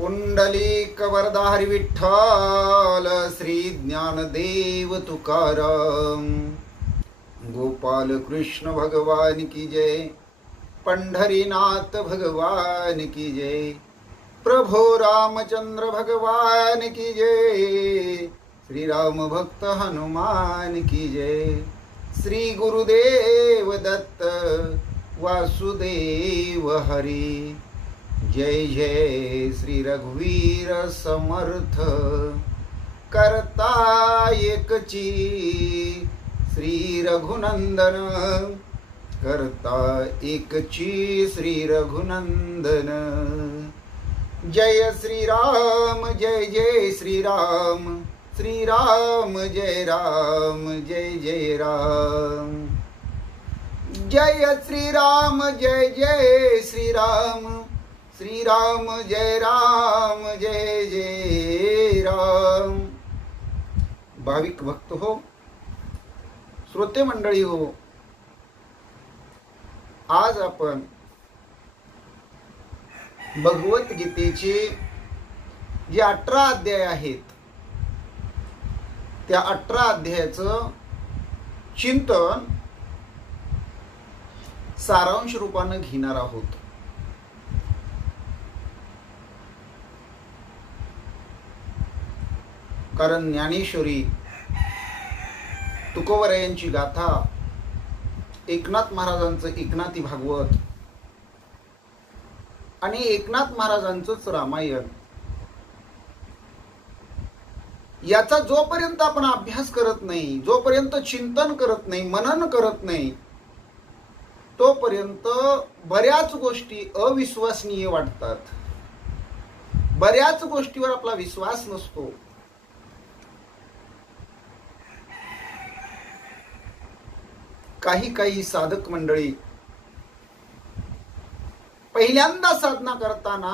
पुंडलिक वरदा हरी विठ्ठल श्री ज्ञानदेव तुकाराम। गोपाल कृष्ण भगवान की जय, पंढरीनाथ भगवान की जय, प्रभो रामचंद्र भगवान की जय, श्री राम भक्त हनुमान की जय, श्री गुरुदेव दत्त वासुदेव हरी। जय जय श्री रघुवीर समर्थ, करता एकची श्री रघुनंदन, करता एकची श्री रघुनंदन। जय श्री राम जय जय श्री राम, श्री राम जय राम जय जय राम। जय श्री राम जय जय श्री राम, श्री राम जय राम जय जय राम। भाविक भक्त हो, श्रोते मंडळी हो, आज आपण भगवद्गीतेचे जे 18 अध्याय आहेत त्या 18 अध्यायाचं चिंतन सारांश रूपानं घेणार आहोत। कारण ज्ञानेश्वरी तुकोबरायांची गाथा, एकनाथ महाराजांचं एकनाथी भागवत आणि एकनाथ महाराजांचंच रामायण, याचा जोपर्यंत आपण अभ्यास करत नाही, जोपर्यंत चिंतन करत नाही, मनन करत नाही, तोपर्यंत बऱ्याच गोष्टी अविश्वसनीय वाटतात, बऱ्याच गोष्टीवर आपला विश्वास नसतो। काही साधक मंडळी पहिल्यांदा साधना करताना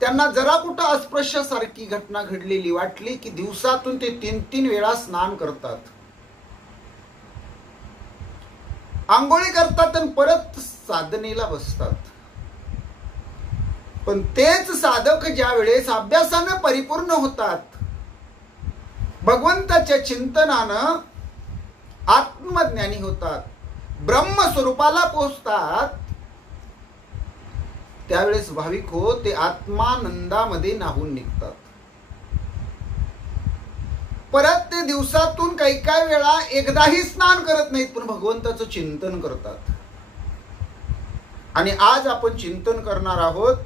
त्यांना जरा कुठं अस्पृश्यासारखी घटना घडलेली वाटली की दिवसातून ते 3-3 वेळा स्नान करतात, आंघोळी करतात आणि परत साधनेला बसतात। पण तेच साधक ज्या वेळेस अभ्यासानं परिपूर्ण होतात, भगवंताच्या चिंतनानं आत्मज्ञानी होतात, ब्रह्मस्वरूपाला पोहोचतात, त्यावेळेस भाविक हो ते आत्मानंदामध्ये नाहून निघतात। परत ते दिवसातून काही वेळा एकदाही स्नान करत नाहीत, पण भगवंताचं चिंतन करतात। आणि आज आपण चिंतन करणार आहोत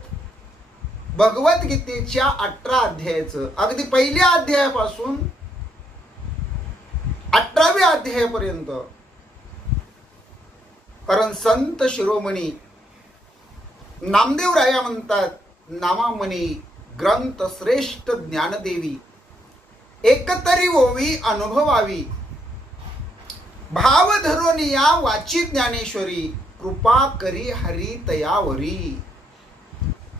भगवद्गीतेच्या 18 अध्यायाचं, अगदी पहिल्या अध्यायापासून 18व्या अध्यायापर्यंत। कारण संत शिरोमणी नामदेव राया म्हणतात, नामामणी ग्रंथ श्रेष्ठ ज्ञानदेवी, एकतरी ओवी अनुभवावी, भाव धरोनिया वाची ज्ञानेश्वरी, कृपा करी हरी तयावरी।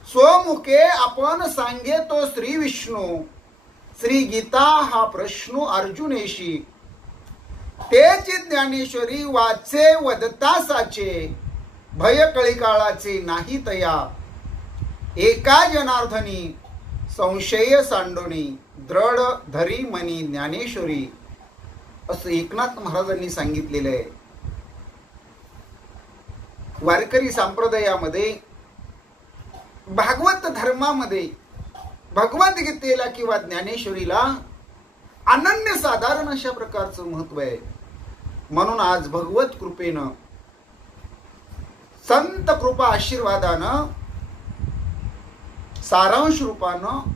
स्वमुखे आपण सांगे तो श्री विष्णू, श्री गीता हा प्रश्न अर्जुनेशी, तेच ज्ञानेश्वरी वाचे वदता साचे, भय कळिकाळाचे नाही तया, एका जनार्दनी संशय सांडोनी, दृढ धरी मनी ज्ञानेश्वरी, असं एकनाथ महाराजांनी सांगितलेलं आहे। वारकरी संप्रदायामध्ये, भागवत धर्मामध्ये भगवद्गीतेला किंवा ज्ञानेश्वरीला अनन्य साधारण अशा प्रकारचं महत्व आहे। म्हणून आज भगवत कृपेनं, संत कृपा आशीर्वादानं, सारांश रूपानं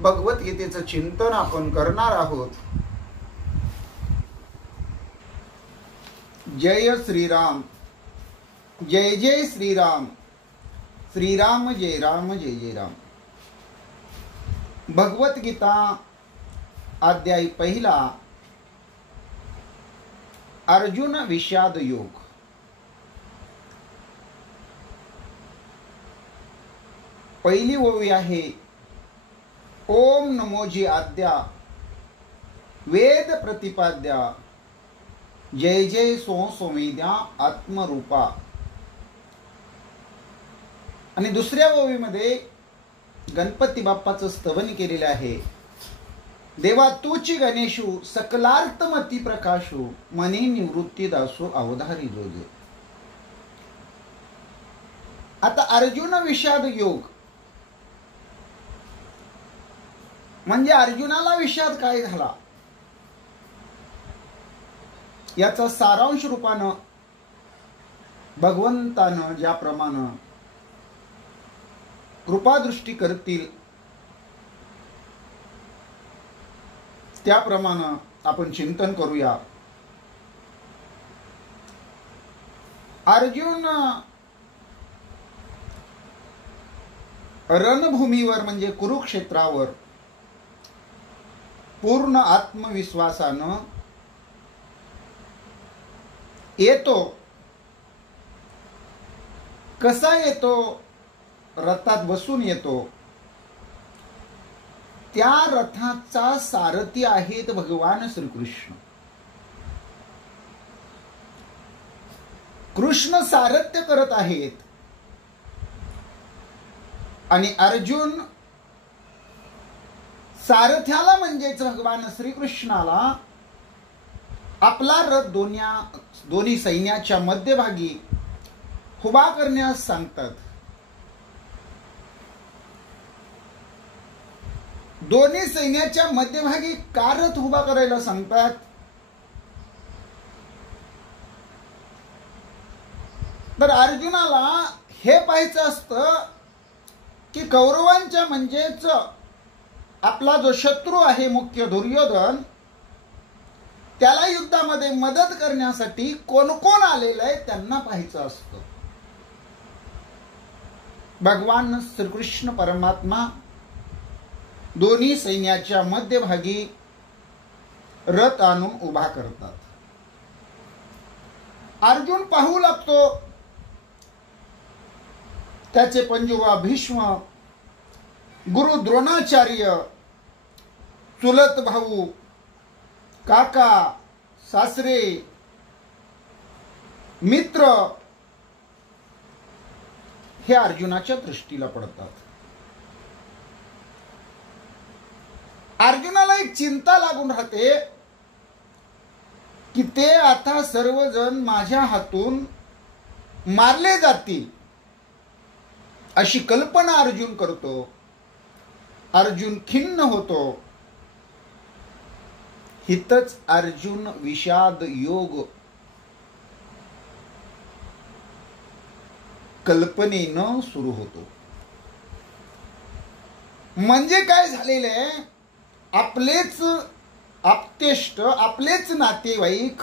भगवद्गीतेचं चिंतन आपण करणार आहोत। जय श्रीराम जय जय श्रीराम, श्रीराम जय राम जय जय राम। भगवद्गीता अध्याय पहिला, अर्जुन विषाद योग। पहिली ओवी आहे, ओम नमोजी आद्या वेद प्रतिपाद्या, जय जय सो सोमेद्या आत्मरूपा। आणि दुसऱ्या ओवीमध्ये गणपती बाप्पाचं स्तवन केलेलं आहे. देवा तूची गणेशू सकलार्थमती प्रकाशू मनी निवृत्ती दासो अवधारी जोजे. आता अर्जुन विषाद योग म्हणजे अर्जुनाला विषाद काय झाला याचा सारांश रूपानं भगवंतानं ज्याप्रमाणे कृपादृष्टी करतील त्याप्रमाणे आपण चिंतन करूया. अर्जुन रणभूमीवर म्हणजे कुरुक्षेत्रावर पूर्ण आत्मविश्वासानं येतो. कसा येतो? रथात बसून येतो. त्या रथाचा सारथी आहेत भगवान श्रीकृष्ण. कृष्ण सारथ्य करत आहेत आणि अर्जुन सारथ्याला म्हणजेच भगवान श्रीकृष्णाला आपला रथ दोन्ही सैन्याच्या मध्यभागी उभा करण्यास सांगतात. दोन्ही सैन्याच्या मध्यभागी का रथ उभा करायला सांगतात? तर अर्जुनाला हे पाहायचं असतं की कौरवांच्या म्हणजेच आपला जो शत्रू आहे मुख्य दुर्योधन त्याला युद्धामध्ये मदत करण्यासाठी कोण कोण आलेलं आहे त्यांना पाहायचं असतं. भगवान श्रीकृष्ण परमात्मा दोन्ही सैन्याच्या मध्यभागी रथ आणून उभा करतात. अर्जुन पाहू लागतो. त्याचे पंजोबा भीष्म, गुरु द्रोणाचार्य, चुलत भाऊ, काका, सासरे, मित्र हे अर्जुनाच्या दृष्टीला पडतात. अर्जुनाला एक चिंता लागून राहते की ते आता सर्वजण माझ्या हातून मारले जातील अशी कल्पना अर्जुन करतो. अर्जुन खिन्न होतो. हितच अर्जुन विषाद योग कल्पनेनं सुरू होतो. म्हणजे काय झालेलं आहे? आपलेच आप्तेष्ट, आपलेच नातेवाईक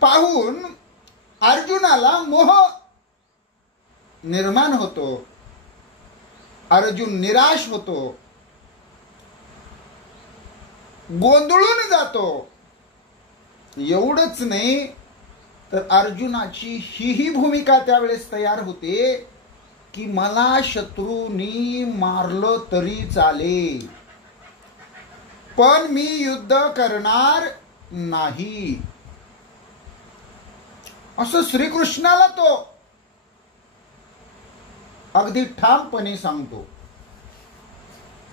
पाहून अर्जुनाला मोह निर्माण होतो. अर्जुन निराश होतो, गोंधळून जातो. एवढंच नाही तर अर्जुनाची ही भूमिका त्यावेळेस तयार होते की मला शत्रूंनी मारलं तरी चालेल पण मी युद्ध करणार नाही असं श्रीकृष्णाला तो अगदी ठामपणे सांगतो.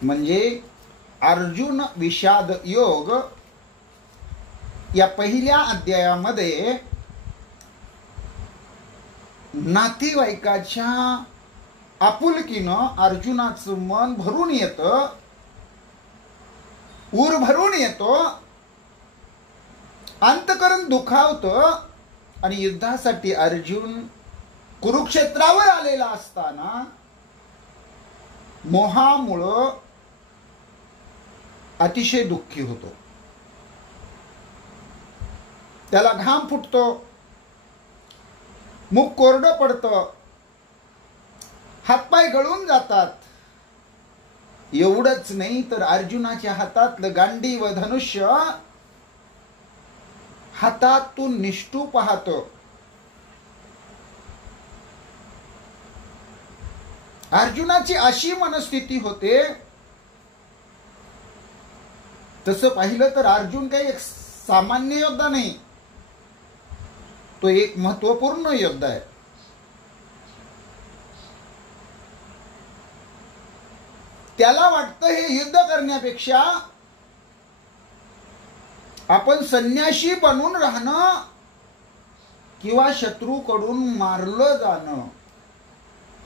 म्हणजे अर्जुन विषाद योग या पहिल्या अध्यायामध्ये नातेवाईकाच्या आपुलकीनं अर्जुनाचं मन भरून येतं, ऊर भरून येतो, अंतकरण दुखावतं आणि युद्धासाठी अर्जुन कुरुक्षेत्रावर आलेला असताना मोहामुळं अतिशय दुःखी होतो. त्याला घाम फुटतो, मुख कोरडं पडतं, हातपाय गळून जातात. एवढंच नाही तर अर्जुनाच्या हातातलं गांडी व धनुष्य हातातून निष्ठू पाहतो. अर्जुनाची अशी मनस्थिती होते. तसं पाहिलं तर अर्जुन काही एक सामान्य योद्धा नाही, तो एक महत्वपूर्ण योद्धा आहे. त्याला वाटतं हे युद्ध करण्यापेक्षा आपण संन्याशी बनून राहणं किंवा शत्रूकडून मारलं जाणं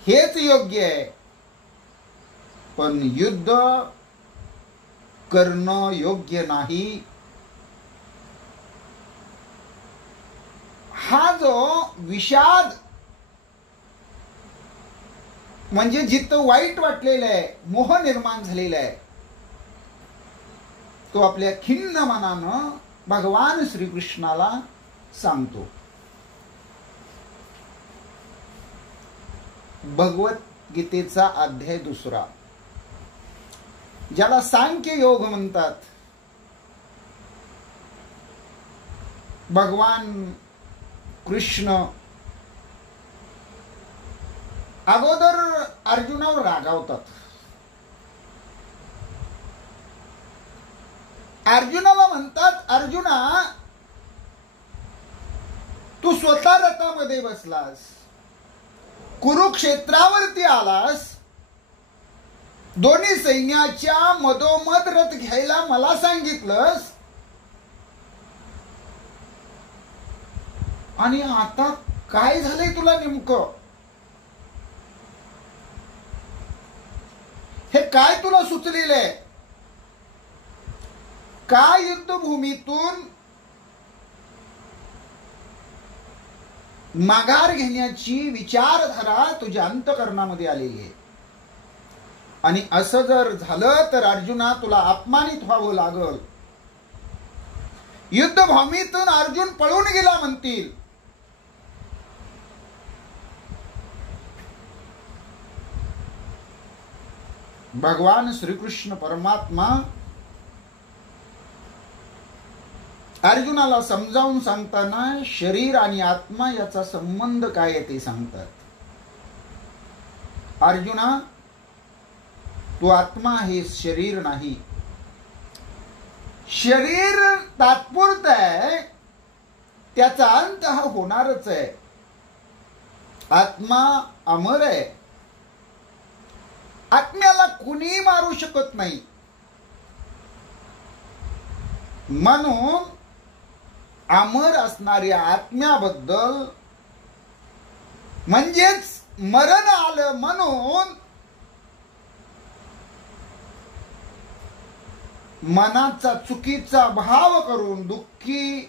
हेच योग्य आहे. पण युद्ध करणं योग्य नाही. हा जो विषाद म्हणजे जिथं वाईट वाटलेलं आहे, मोह निर्माण झालेला आहे, तो आपल्या खिन्न मनानं भगवान श्रीकृष्णाला सांगतो. भगवद्गीतेचा अध्याय 2, ज्याला सांख्य योग म्हणतात. भगवान कृष्ण अगोदर अर्जुनावर रागावतात. अर्जुनाला म्हणतात, अर्जुना तू स्वतः रथामध्ये बसलास, कुरुक्षेत्रावरती आलास, दोन्ही सैन्याच्या मधोमध रथ घ्यायला मला सांगितलंस, आणि आता काय झालंय तुला नेमकं? हे काय तुला सुचलेलं आहे? काय युद्धभूमीतून माघार घेण्याची विचारधारा तुझ्या अंतःकरणामध्ये आलेली आहे? आणि असं जर झालं तर अर्जुना तुला अपमानित व्हावं लागल. युद्धभूमीतून अर्जुन पळून गेला म्हणतील. भगवान श्रीकृष्ण परमात्मा अर्जुनाला समजावून सांगताना शरीर आणि आत्मा याचा संबंध काय आहे ते सांगतात. अर्जुना तू आत्मा आहे, शरीर नाही. शरीर तात्पुरतं आहे, त्याचा अंत हा होणारच आहे. आत्मा अमर आहे. आत्म्याला कुणी मारू शकत नाही. म्हणून अमर असणाऱ्या आत्म्याबद्दल, म्हणजेच मरण आलं म्हणून मनाचा चुकीचा भाव करून दुःखी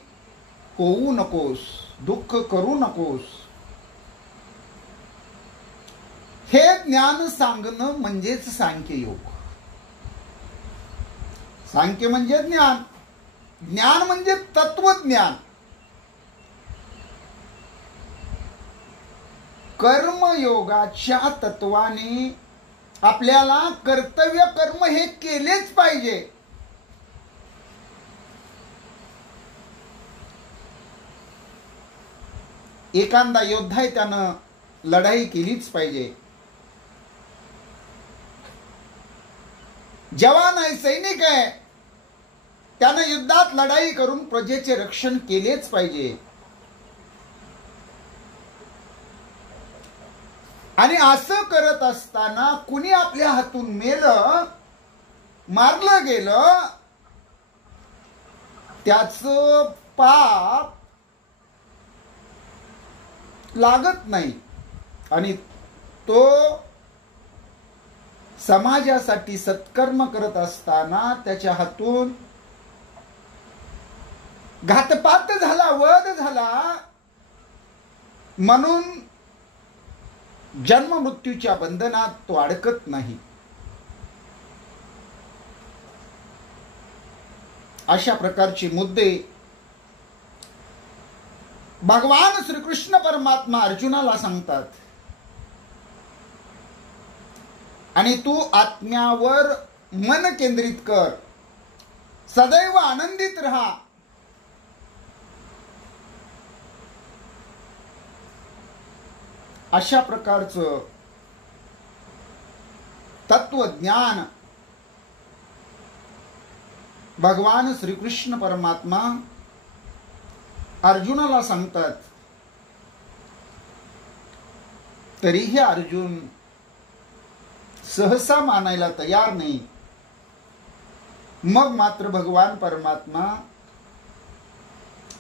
होऊ नकोस, दुःख करू नकोस. हे ज्ञान सांगणं म्हणजेच सांख्ययोग. सांख्य म्हणजे ज्ञान, ज्ञान म्हणजे तत्वज्ञान. कर्मयोगाच्या तत्वाने आपल्याला कर्तव्य कर्म हे केलेच पाहिजे. एखादा योद्धा आहे त्यानं लढाई केलीच पाहिजे. जवान आहे, सैनिक आहे, त्यानं युद्धात लढाई करून प्रजेचे रक्षण केलेच पाहिजे. आणि असं करत असताना कुणी आपल्या हातून मेलं, मारलं गेलं, त्याचं पाप लागत नाही. आणि तो समाजासाठी सत्कर्म करत असताना त्याच्या हातून घातपात झाला, वध झाला, म्हणून जन्म मृत्यूच्या बंधनात तो अडकत नाही. अशा प्रकारचे मुद्दे भगवान श्रीकृष्ण परमात्मा अर्जुनाला सांगतात. आणि तू आत्म्यावर मन केंद्रित कर, सदैव आनंदित रहा. अशा प्रकारचं तत्वज्ञान भगवान श्रीकृष्ण परमात्मा अर्जुनाला सांगतात. तरीही अर्जुन सहसा मानायला तयार नाही, मग मात्र भगवान परमात्मा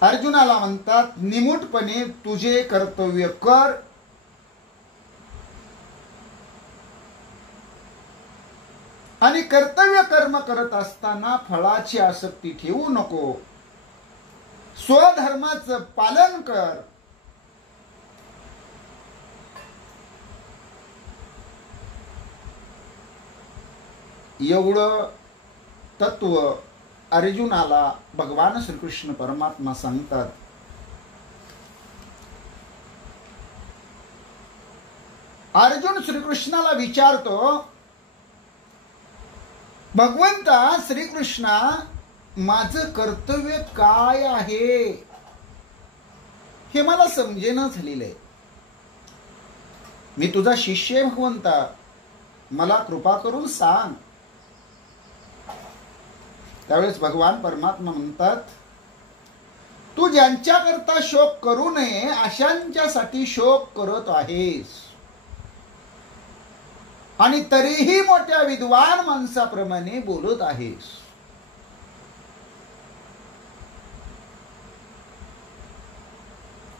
अर्जुनाला म्हणतात, निमूटपणे तुझे कर्तव्य कर, आणि कर्तव्य कर्म करत असताना फळाची आसक्ती ठेवू नको, स्वधर्माचं पालन कर. एवढं तत्व अर्जुनाला भगवान श्रीकृष्ण परमात्मा सांगतात. अर्जुन श्रीकृष्णाला विचारतो, भगवंता श्रीकृष्णा, माझं कर्तव्य काय आहे हे मला समजेना झालेलं आहे. मी तुझा शिष्य आहे भगवंता, मला कृपा करून सांग. त्यावेळेस भगवान परमात्मा म्हणतात, तू ज्यांच्याकरता शोक करू नये अशांच्यासाठी शोक करत आहेस, आणि तरीही मोठ्या विद्वान माणसाप्रमाणे बोलत आहेस.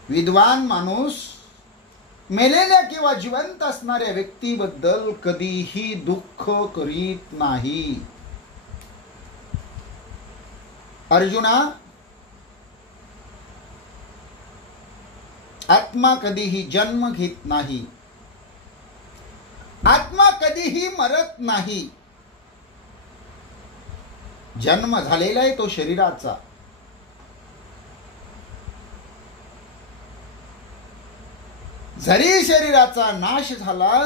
विद्वान माणूस मेलेल्या किंवा जिवंत असणाऱ्या व्यक्तीबद्दल कधीही दुःख करीत नाही. अर्जुना, आत्मा कधीही जन्म घेत नाही, आत्मा कधीही मरत नाही. जन्म झालेला आहे तो शरीराचा, जरी शरीराचा नाश झाला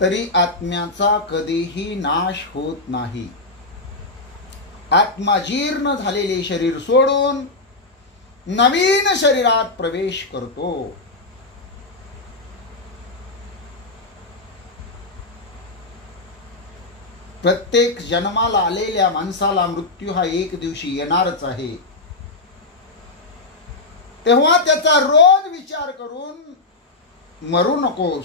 तरी आत्म्याचा कधीही नाश होत नाही. आत्मा जीर्ण झालेले शरीर सोडून नवीन शरीरात प्रवेश करतो. प्रत्येक जन्माला आलेल्या माणसाला मृत्यू हा एक दिवशी येणारच आहे. तेव्हा त्याचा रोज विचार करून मरू नकोस.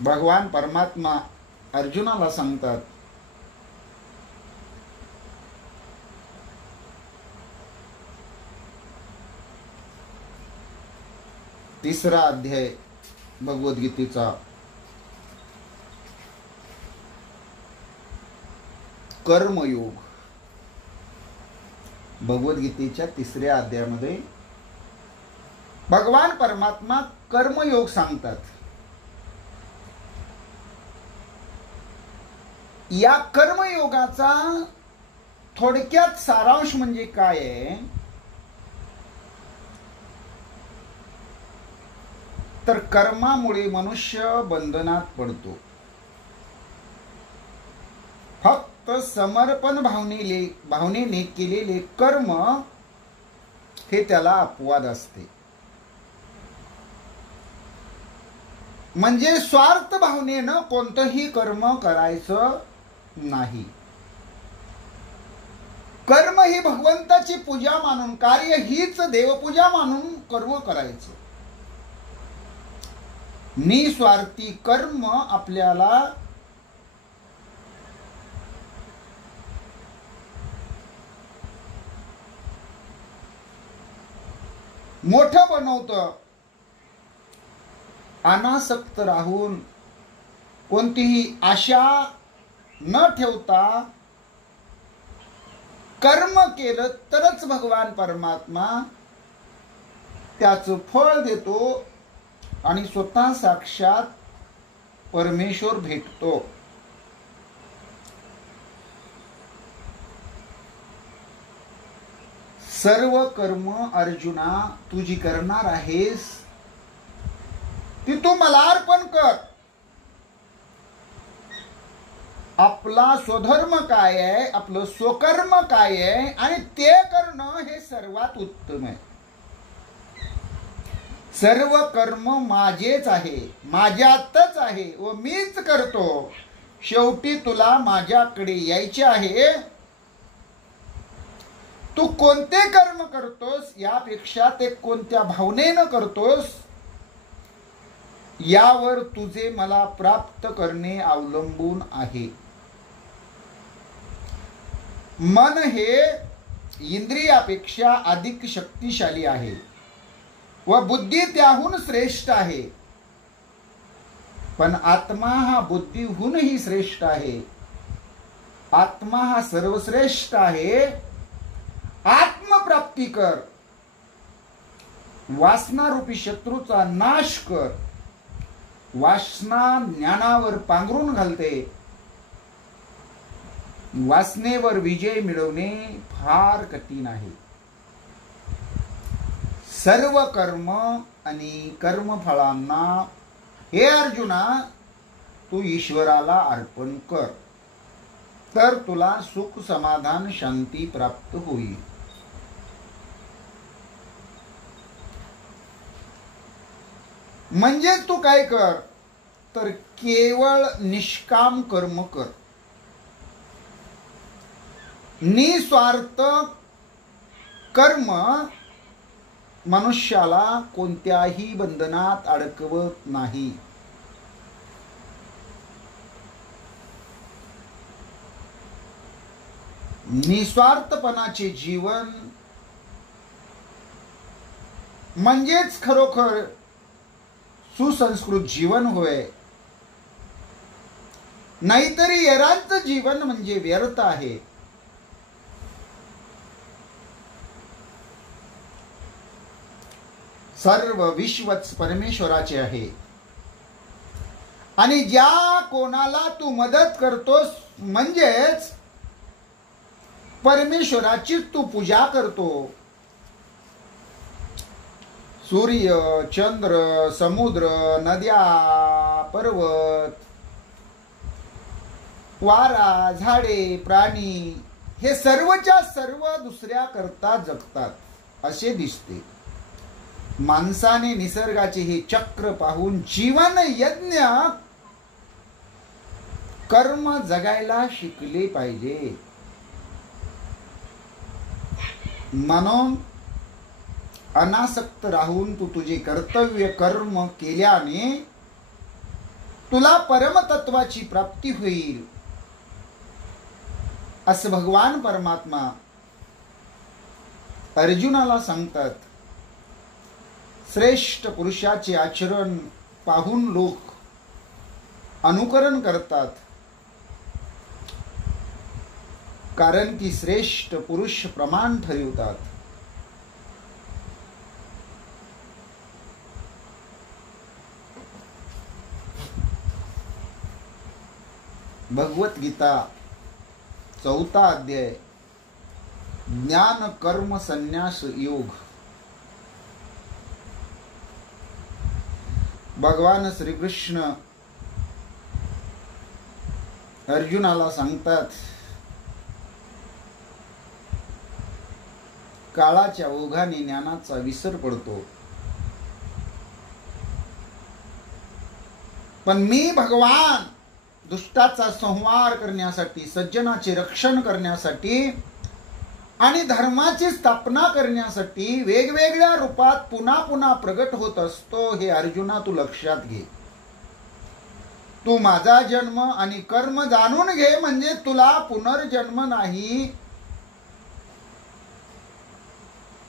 भगवान परमात्मा अर्जुनाला सांगतात, तिसरा अध्याय भगवद्गीतेचा, कर्मयोग. भगवद्गीतेच्या तिसऱ्या अध्यायामध्ये भगवान परमात्मा कर्मयोग सांगतात. या कर्मयोगाचा थोडक्यात सारांश म्हणजे काय आहे, तर कर्मामुळे मनुष्य बंधनात पडतो. फक्त समर्पण भावनेने केलेले कर्म हे त्याला अपवाद असते. म्हणजे स्वार्थ भावनेनं कोणतंही कर्म करायचं नाही. कर्म ही भगवंताची पूजा मानून, कार्य हीच देवपूजा मानून कर्म करायचं. निस्वार्थी कर्म आपल्याला मोठं बनवतं. अनासक्त राहून कोणतीही आशा न ठेवता कर्म केलं तरच भगवान परमात्मा त्याचं फळ देतो आणि स्वतः साक्षात परमेश्वर भेटतो. सर्व कर्म अर्जुना तू जी करणार आहेस ती तू मला अर्पण कर. आपला स्वधर्म काय आहे, आपलं स्वकर्म काय आहे आणि ते करणं हे सर्वात उत्तम आहे. सर्व कर्म माझेच आहे, माझ्यातच आहे व मीच करतो. शेवटी तुला माझ्याकडे यायचे आहे. तू कोणते कर्म करतोस यापेक्षा ते कोणत्या भावनेनं करतोस यावर तुझे मला प्राप्त करणे अवलंबून आहे. मन हे इंद्रियापेक्षा अधिक शक्तिशाली आहे व बुद्धी त्याहून श्रेष्ठ आहे. पण आत्मा हा बुद्धीहूनही श्रेष्ठ आहे. आत्मा हा सर्वश्रेष्ठ आहे. आत्मप्राप्ती कर. वासनारूपी शत्रूचा नाश कर. वासना ज्ञानावर पांघरून घालते. वासनेवर विजय मिळवणे फार कठीण आहे. सर्व कर्म आणि कर्मफळांना हे अर्जुना तू ईश्वराला अर्पण कर, तर तुला सुख समाधान शांती प्राप्त होईल. म्हणजे तू काय कर तर केवळ निष्काम कर्म कर. निस्वार्थ कर्म मनुष्याला कोणत्याही बंधनात अडकवत नाही. निस्वार्थपणाचे जीवन म्हणजेच खरोखर सुसंस्कृत जीवन होय. नाहीतरी येराचं जीवन म्हणजे व्यर्थ आहे. सर्व विश्वच परमेश्वराचे आहे आणि ज्या कोणाला तू मदत करतोस म्हणजेच परमेश्वराची तू पूजा करतो. सूर्य, चंद्र, समुद्र, नद्या, पर्वत, वारा, झाडे, प्राणी हे सर्वच्या सर्व दुसऱ्या करता जगतात असे दिसते. माणसाने निसर्गाचे हे चक्र पाहून जीवन यज्ञ कर्म जगायला शिकले पाहिजे. म्हणून अनासक्त राहून तू तुझे कर्तव्य कर्म केल्याने तुला परमतत्वाची प्राप्ती होईल असं भगवान परमात्मा अर्जुनाला सांगतात. श्रेष्ठ पुरुषाचे आचरण पाहून लोक अनुकरण करतात, कारण की श्रेष्ठ पुरुष प्रमाण ठरवतात. भगवत गीता 4 अध्याय ज्ञान कर्म संन्यास योग. भगवान श्रीकृष्ण अर्जुनाला सांगतात, काळाच्या ओघाने ज्ञानाचा विसर पडतो, पण मी भगवान दुष्टाचा संहार करण्यासाठी, सज्जनाचे रक्षण करण्यासाठी आणि धर्माची स्थापना करण्यासाठी वेगवेगळ्या रूपात पुन्हा पुन्हा प्रगट होत असतो. हे अर्जुना तू लक्षात घे. तू माझा जन्म आणि कर्म जाणून घे, म्हणजे तुला पुनर्जन्म नाही.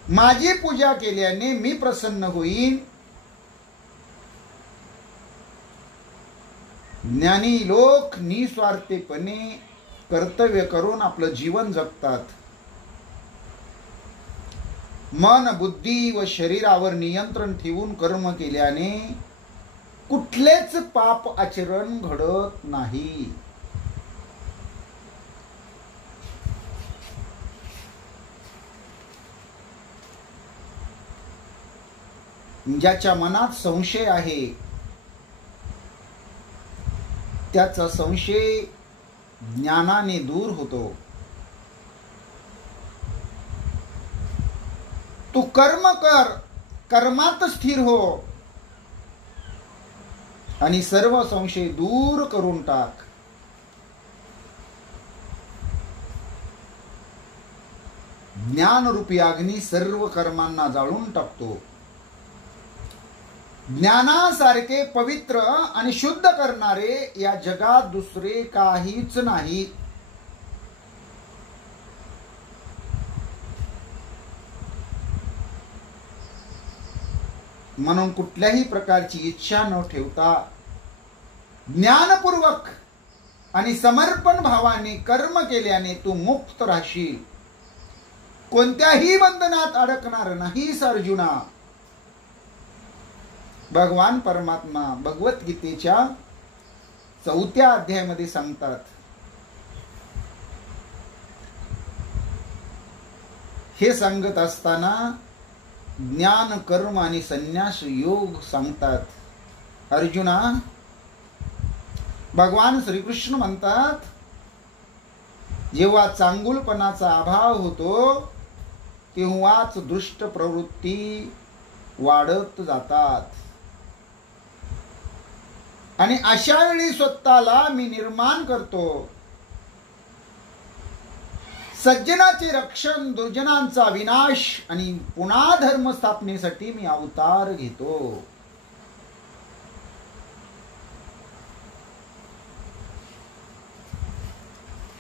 माझी पूजा केल्याने मी प्रसन्न होईन. ज्ञानी लोक निस्वार्थीपणे कर्तव्य करून आपलं जीवन जगतात. मन, बुद्धी व शरीरावर नियंत्रण ठेवून कर्म केल्याने कुठलेच पाप आचरण घडत नाही. ज्याच्या मनात संशय आहे त्याचा संशय ज्ञानाने दूर होतो. तू कर्म कर, कर्मात स्थिर हो आणि सर्व संशय दूर करून टाक. ज्ञानरूपी अग्नी सर्व कर्मांना जाळून टाकतो. ज्ञानासारखे पवित्र आणि शुद्ध करणारे या जगात दुसरे काहीच नाही. म्हणून कुठल्याही प्रकारची इच्छा न ठेवता ज्ञानपूर्वक आणि समर्पण भावाने कर्म केल्याने तू मुक्त राहशील. कोणत्याही बंधनात अडकणार नाहीस अर्जुना. भगवान परमात्मा भगवद्गीतेच्या 4थ्या अध्यायामध्ये सांगतात. हे सांगत असताना ज्ञान कर्म आणि संन्यास योग सांगतात. अर्जुना, भगवान श्रीकृष्ण म्हणतात, जेव्हा चांगुलपणाचा अभाव होतो तेव्हाच दुष्ट प्रवृत्ती वाढत जातात. आणि अशा वेळी स्वतःला मी निर्माण करतो. सज्जनाचे रक्षण, दुर्जनांचा विनाश आणि पुन्हा धर्म स्थापनेसाठी मी अवतार घेतो.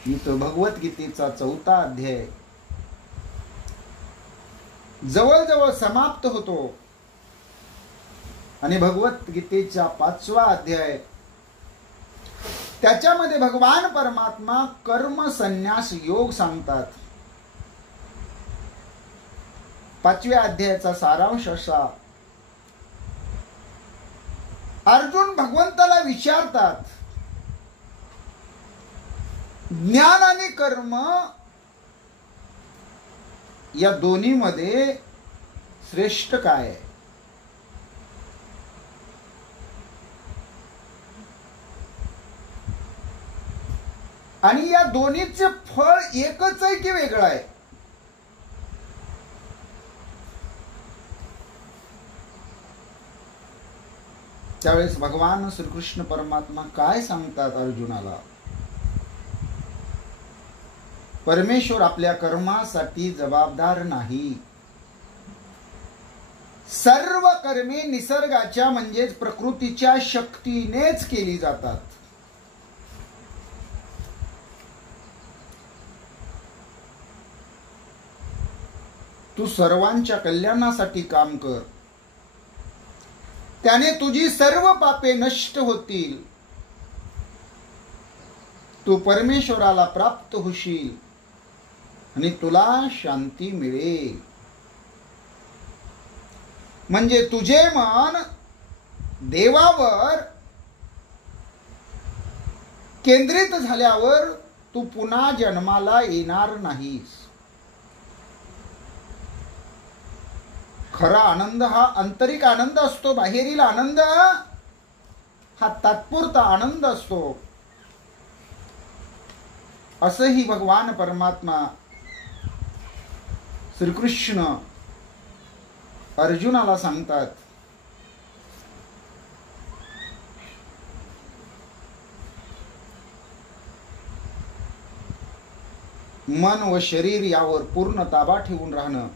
इथं भगवद्गीतेचा 4था अध्याय जवळजवळ समाप्त होतो आणि भगवद्गीतेचा 5वा अध्याय त्याच्यामध्ये भगवान परमात्मा कर्म संन्यास योग सांगतात. 5व्या अध्यायाचा सारांश असा. अर्जुन भगवंताला विचारतात, ज्ञान आणि कर्म या दोन्हीमध्ये श्रेष्ठ काय आहे? आणि या दोन्हीचे फळ एकच आहे की वेगळं आहे? त्यावेळेस भगवान श्रीकृष्ण परमात्मा काय सांगतात अर्जुनाला? परमेश्वर आपल्या कर्मासाठी जबाबदार नाही. सर्व कर्मे निसर्गाच्या म्हणजेच प्रकृतीच्या शक्तीनेच केली जातात. तू सर्वांच्या कल्याणासाठी काम कर, त्याने तुझी सर्व पापे नष्ट होतील. तू परमेश्वराला प्राप्त होशील आणि तुला शांती मिळेल. म्हणजे तुझे मन देवावर केंद्रित झाल्यावर तू पुन्हा जन्माला येणार नाहीस. खरा आनंद हा आंतरिक आनंद असतो. बाहेरील आनंद हा तात्पुरता आनंद असतो. असंही भगवान परमात्मा श्रीकृष्ण अर्जुनाला सांगतात. मन व शरीर यावर पूर्ण ताबा ठेवून राहणं.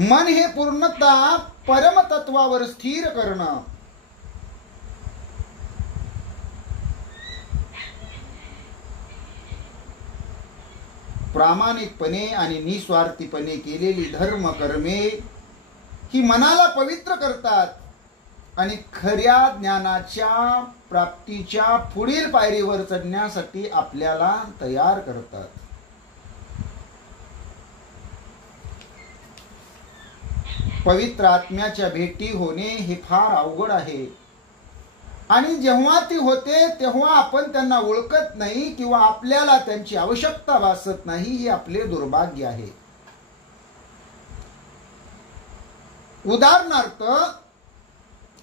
मन हे पूर्णतः परमतत्वावर स्थिर करणं. प्रामाणिकपणे आणि निस्वार्थीपणे केलेली धर्म कर्मे ही मनाला पवित्र करतात आणि खऱ्या ज्ञानाच्या प्राप्तीच्या पुढील पायरीवर चढण्यासाठी आपल्याला तयार करतात. पवित्र आत्म्याच्या भेटी होणे हे फार अवघड आहे आणि जेव्हा ती होते तेव्हा आपण त्यांना ओळखत नाही किंवा आपल्याला त्यांची आवश्यकता भासत नाही. हे आपले दुर्भाग्य आहे. उदाहरणार्थ,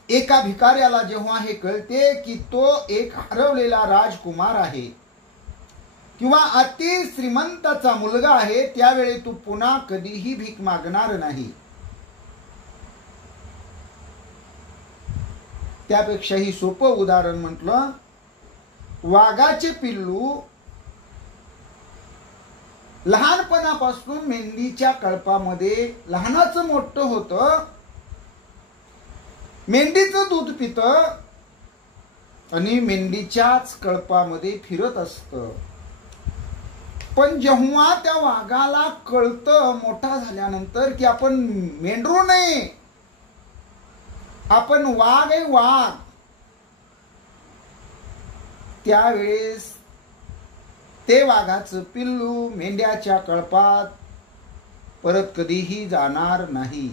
एका भिकाऱ्याला जेव्हा हे कळते की तो एक हरवलेला राजकुमार आहे किंवा अति श्रीमंताचा मुलगा आहे, त्यावेळी तू पुन्हा कधीही भीक मागणार नाही. त्यापेक्षाही सोपं उदाहरण म्हटलं, वाघाचे पिल्लू लहानपणापासून मेंढीच्या कळपामध्ये लहानाचं मोठं होतं, मेंढीचं दूध पितं आणि मेंढीच्याच कळपामध्ये फिरत असतं. पण जेव्हा त्या वाघाला कळतं मोठा झाल्यानंतर की आपण मेंढरू नाही, आपण वाघ आहे वाघ, त्यावेळेस ते वाघाचं पिल्लू मेंढ्याच्या कळपात परत कधीही जाणार नाही.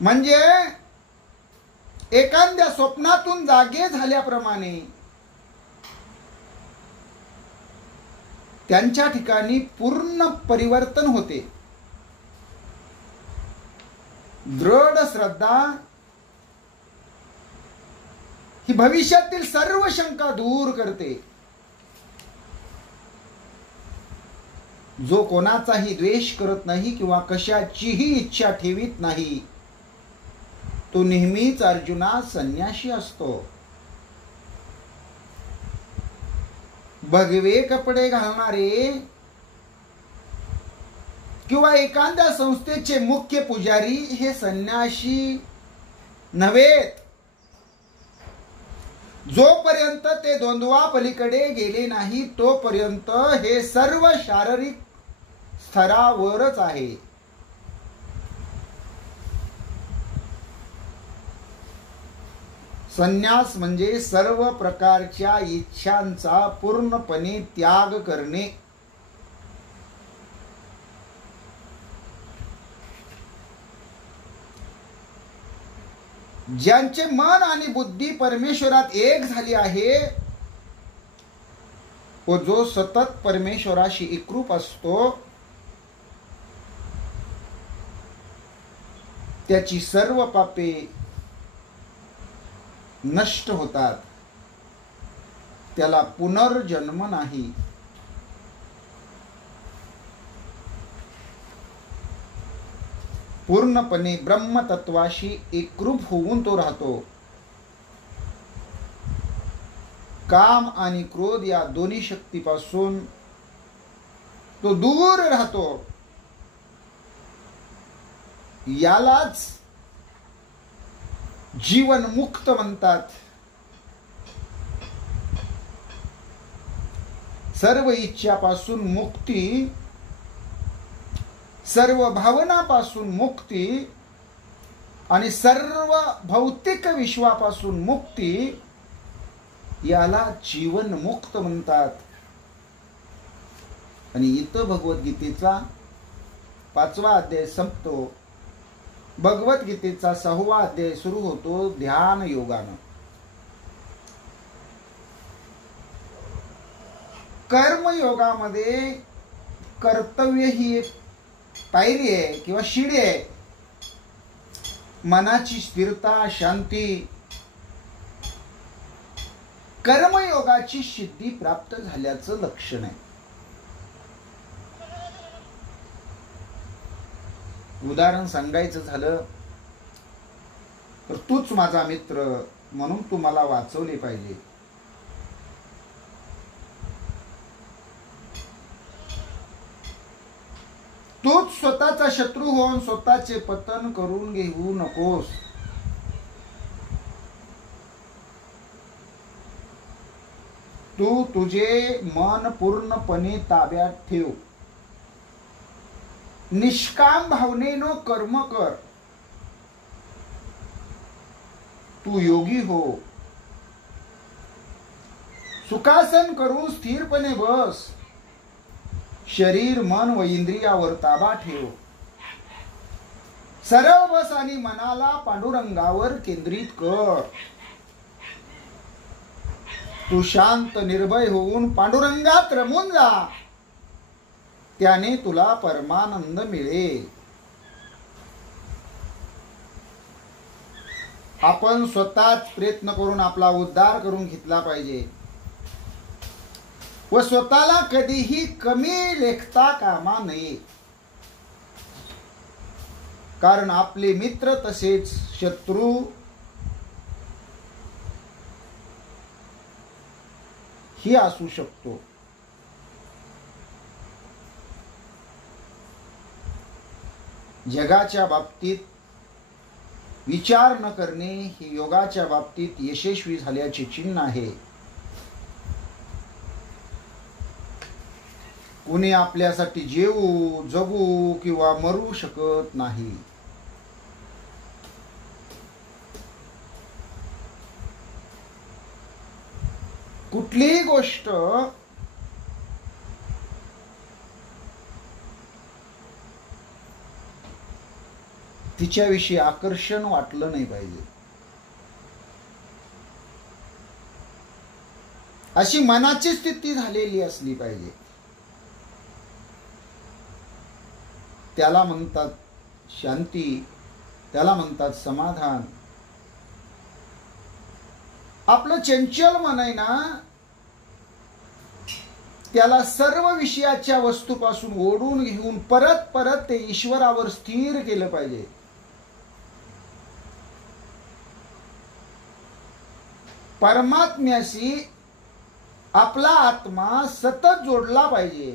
म्हणजे एखाद्या स्वप्नातून जागे झाल्याप्रमाणे त्यांच्या ठिकाणी पूर्ण परिवर्तन होते. दृढ श्रद्धा ही भविष्यातील सर्व शंका दूर करते. जो कोणाचाही द्वेष करत नाही किंवा कशाचीही इच्छा ठेवीत नाही, तो नेहमीच अर्जुना संन्याशी असतो. भगवे कपडे घालणारे किंवा एखाद्या संस्थेचे मुख्य पुजारी हे संन्याशी नव्हेत. जोपर्यंत ते द्वंद्वा पलीकडे गेले नाही तोपर्यंत हे सर्व शारीरिक स्तरावरच आहे. संन्यास म्हणजे सर्व प्रकारच्या इच्छांचा पूर्णपणे त्याग करणे. ज्यांचे मन आणि बुद्धी परमेश्वरात एक झाली आहे व जो सतत परमेश्वराशी एकरूप असतो, त्याची सर्व पापे नष्ट होतात. त्याला पुनर्जन्म नाही. पूर्णपणे ब्रह्मतत्वाशी एकरूप होऊन तो राहतो. काम आणि क्रोध या दोन्ही शक्तीपासून तो दूर राहतो. यालाच जीवन मुक्त म्हणतात. सर्व इच्छापासून मुक्ती, सर्व भावनापासून मुक्ती आणि सर्व भौतिक विश्वापासून मुक्ती याला जीवन मुक्त म्हणतात. आणि इथं भगवद्गीतेचा 5वा अध्याय संपतो. भगवद्गीतेचा 6वा अध्याय सुरू होतो ध्यान योगानं. कर्मयोगामध्ये कर्तव्य ही एक पायरी आहे किंवा शिडी आहे. मनाची स्थिरता, शांती, कर्मयोगाची सिद्धी प्राप्त झाल्याचं लक्षण आहे. उदाहरण सांगायचं झालं तर तूच माझा मित्र म्हणून तू मला वाचवले पाहिजे. तूच स्वतःचा शत्रू होऊन स्वतःचे पतन करून घेऊ नकोस. तू तुझे मन पूर्णपणे ताब्यात ठेव. निष्काम भावनेनं कर्म कर. तू योगी हो. सुखासन करून स्थिरपणे बस. शरीर, मन व इंद्रियावर ताबा ठेव. सरळ बस आणि मनाला पांडुरंगावर केंद्रित कर. तू शांत निर्भय होऊन पांडुरंगात रमून जा. त्याने तुला परमानंद मिळेल. आपण स्वतःच प्रयत्न करून आपला उद्धार करून घेतला पाहिजे व स्वतःला कधीही कमी लेखता कामा नये. कारण आपले मित्र तसेच शत्रू ही असू शकतो. जगाच्या बाबतीत विचार न करणे हे योगाच्या बाबतीत यशस्वी झाल्याचे चिन्ह आहे. कुणी आपल्यासाठी जेवू जगू किंवा मरू शकत नाही. कुठलीही गोष्ट तिच्याविषयी आकर्षण वाटलं नाही पाहिजे. अशी मनाची स्थिती झालेली असली पाहिजे. त्याला म्हणतात शांती, त्याला म्हणतात समाधान. आपलं चंचल मन आहे ना, त्याला सर्व विषयाच्या वस्तूपासून ओढून घेऊन परत परत ते ईश्वरावर स्थिर केलं पाहिजे. परमात्म्याशी आपला आत्मा सतत जोडला पाहिजे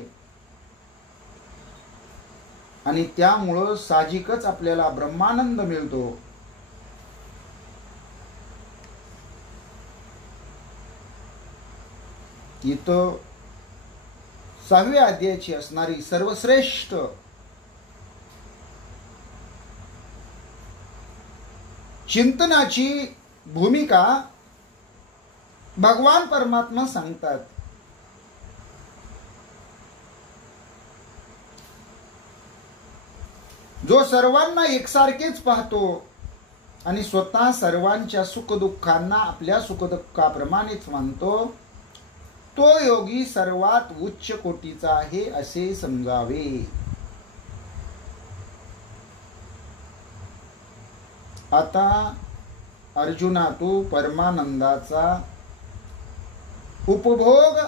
आणि त्यामुळं साहजिकच आपल्याला ब्रह्मानंद मिळतो. इथं 6व्या अध्यायाची असणारी सर्वश्रेष्ठ चिंतनाची भूमिका भगवान परमात्मा सांगतात. जो सर्वांना एकसारखेच पाहतो आणि स्वतः सर्वांच्या सुखदुःखांना आपल्या सुखदुःखाप्रमाणेच मानतो, तो योगी सर्वात उच्च कोटीचा आहे असे समजावे. आता अर्जुना, तू परमानंदाचा उपभोग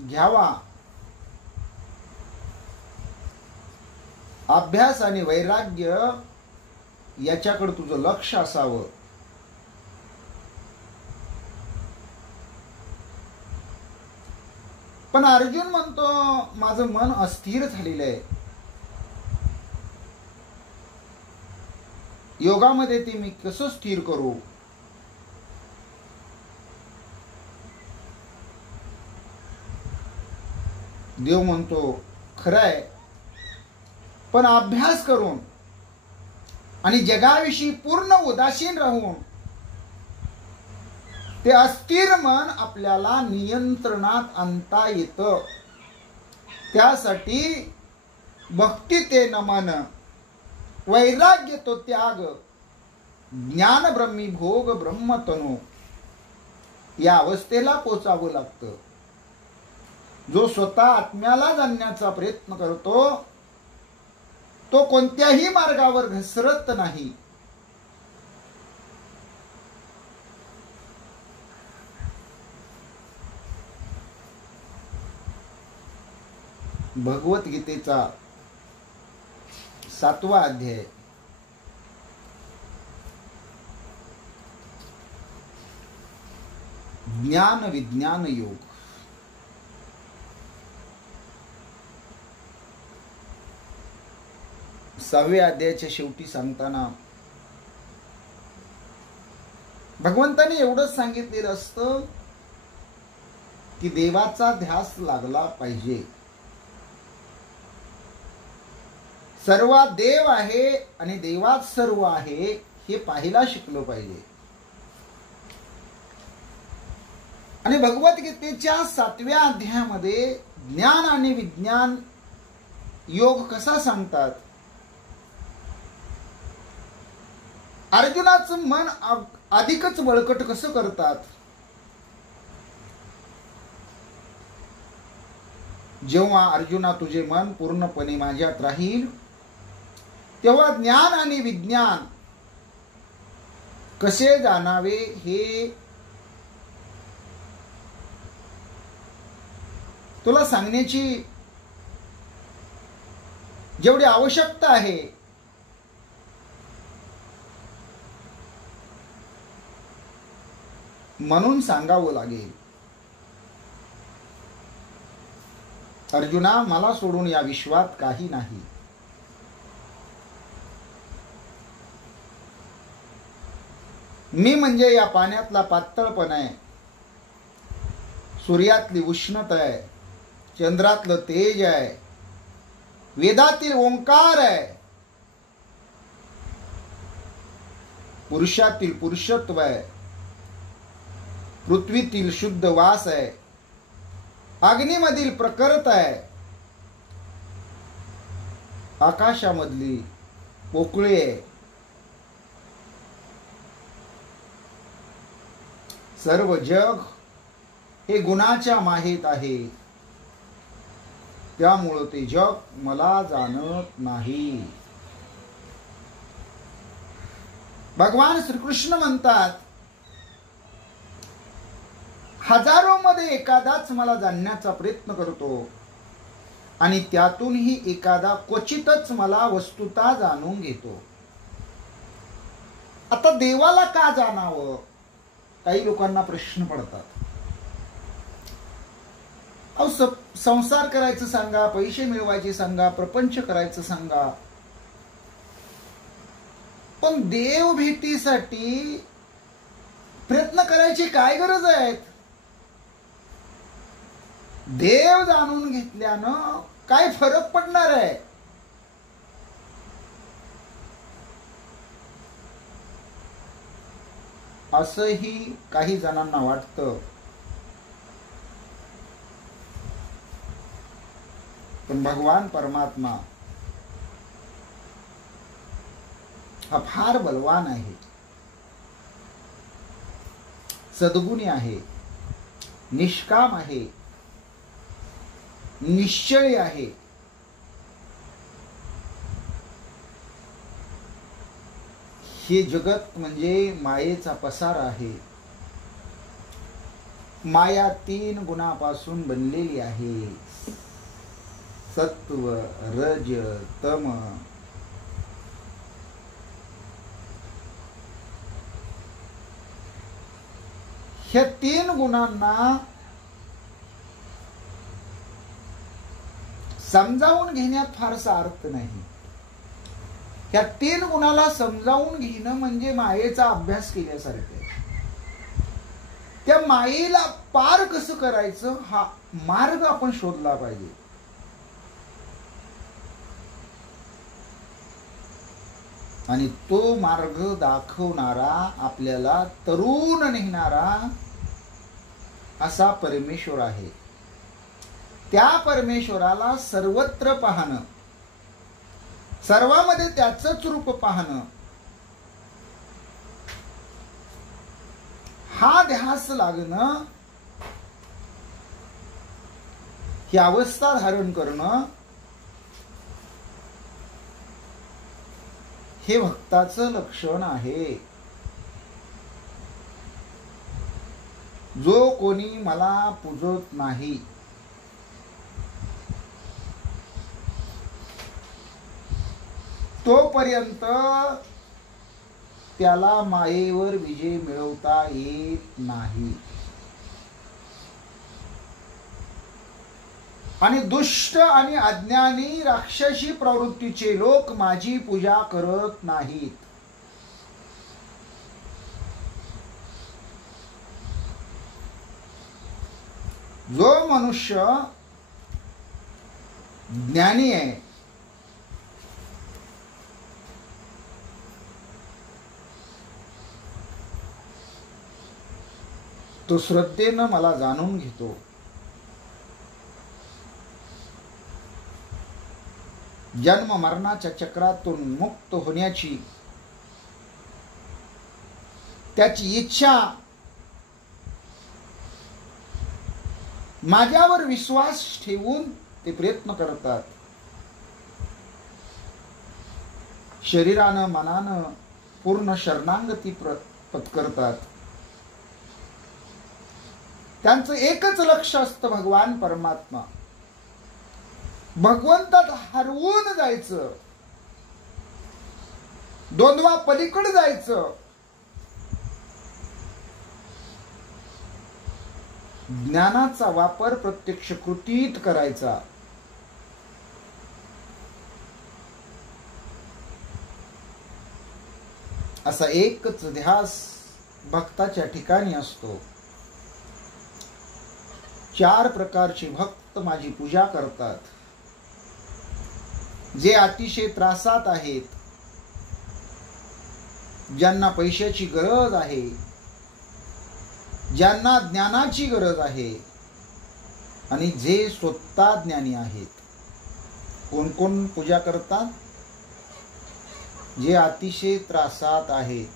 घ्यावा, अभ्यास आणि वैराग्य याच्याकडे तुझं लक्ष असावं. पण अर्जुन म्हणतो माझं मन अस्थिर झालेलं आहे. योगामध्ये ते मी कसं स्थिर करू? देव म्हणतो खरंय, पण अभ्यास करून आणि जगाविषयी पूर्ण उदासीन राहून ते अस्थिर मन आपल्याला नियंत्रणात आणता येतं. त्यासाठी भक्ती ते नमन, वैराग्य तो त्याग, ज्ञान ब्रह्मी भोग ब्रह्मतनु या अवस्थेला पोचावं लागतं. जो स्वतः आत्म्याला जाणण्याचा प्रयत्न करतो तो कोणत्याही मार्गावर घसरत नाही. भगवद्गीतेचा 7वा अध्याय ज्ञान विज्ञान योग. सहाव्या अध्यायाच्या शेवटी सांगताना भगवंताने एवढंच सांगितलेलं असतं की देवाचा ध्यास लागला पाहिजे. सर्वात देव आहे आणि देवात सर्व आहे हे पाहायला शिकलो पाहिजे. आणि भगवद्गीतेच्या 7व्या अध्यायामध्ये ज्ञान आणि विज्ञान योग कसा सांगतात? अर्जुनाचं मन अधिकच बळकट कसं करतात? जेव्हा अर्जुना तुझे मन पूर्णपणे माझ्यात राहील तेव्हा ज्ञान आणि विज्ञान कसे जाणावे हे तुला सांगण्याची जेवढी आवश्यकता आहे म्हणून सांगावं लागेल. अर्जुना, मला सोडून या विश्वात काही नाही. मी म्हणजे या पाण्यातला पातळपणा आहे, सूर्यातली उष्णता आहे, चंद्रातलं तेज आहे, वेदातील ओंकार आहे, पुरुषातील पुरुषत्व आहे, पृथ्वीतील शुद्ध वास आहे, अग्नीमधील प्रखरता आहे, आकाशामधली पोकळी आहे. सर्व जग हे गुणाच्या माहेत आहे, त्यामुळं ते जग मला जाणत नाही. भगवान श्रीकृष्ण म्हणतात, हजारो मध्ये एखादाच मला जाणण्याचा प्रयत्न करतो आणि त्यातूनही एखादा क्वचितच मला वस्तुता जाणून घेतो. आता देवाला का जाणावं, काही लोकांना प्रश्न पडतात. अहो, संसार करायचं सांगा, पैसे मिळवायचे सांगा, प्रपंच करायचं सांगा, पण देव भेटीसाठी प्रयत्न करायची काय गरज आहे? देव जाणून घेतल्यानं काय फरक पडणार आहे? असंही काही जणांना वाटतं. पण भगवान परमात्मा हा फार बलवान आहे, सद्गुणी आहे, निष्काम आहे, निश्चय आहे. हे जगत म्हणजे मायेचा पसार आहे. माया 3 गुणापासून बनलेली आहे, सत्व, रज, तम. ह्या 3 गुणांना समजावून घेण्यात फारसा अर्थ नाही. ह्या 3 गुणाला समजावून घेणं म्हणजे मायेचा अभ्यास केल्यासारखं आहे. त्या मायेला पार कसं करायचं हा मार्ग आपण शोधला पाहिजे. आणि तो मार्ग दाखवणारा, आपल्याला तरुण नेणारा असा परमेश्वर आहे. त्या परमेश्वराला सर्वत्र पाहणं, सर्वांमध्ये त्याचंच रूप पाहणं, हा ध्यास लागणं, ही अवस्था धारण करणं, हे भक्ताचं लक्षण आहे. जो कोणी मला पूजत नाही, तोपर्यंत त्याला मायेवर विजय मिळवता येत नाही. आणि दुष्ट आणि अज्ञानी राक्षसी प्रवृत्तीचे लोक माझी पूजा करत नाहीत. जो मनुष्य ज्ञानी आहे, तो श्रद्धेनं मला जाणून घेतो. जन्म मरणाच्या चक्रातून मुक्त होण्याची त्याची इच्छा, माझ्यावर विश्वास ठेवून ते प्रयत्न करतात. शरीरानं मनानं पूर्ण शरणागती पत्करतात. त्यांचं एकच लक्ष असतं, भगवान परमात्मा. भगवंतात हरवून जायचं, द्वंद्वा पलीकडे जायचं. ज्ञानाचा वापर प्रत्यक्ष कृतीत करायचा. असा एकच ध्यास भक्ताच्या ठिकाणी असतो. 4 प्रकारचे भक्त माझी पूजा करतात. जे अतिशय त्रासात आहेत, ज्यांना पैशाची गरज आहे, ज्यांना ज्ञानाची गरज आहे आणि जे स्वतः ज्ञानी आहेत. कोण कोण पूजा करतात? जे अतिशय त्रासात आहेत,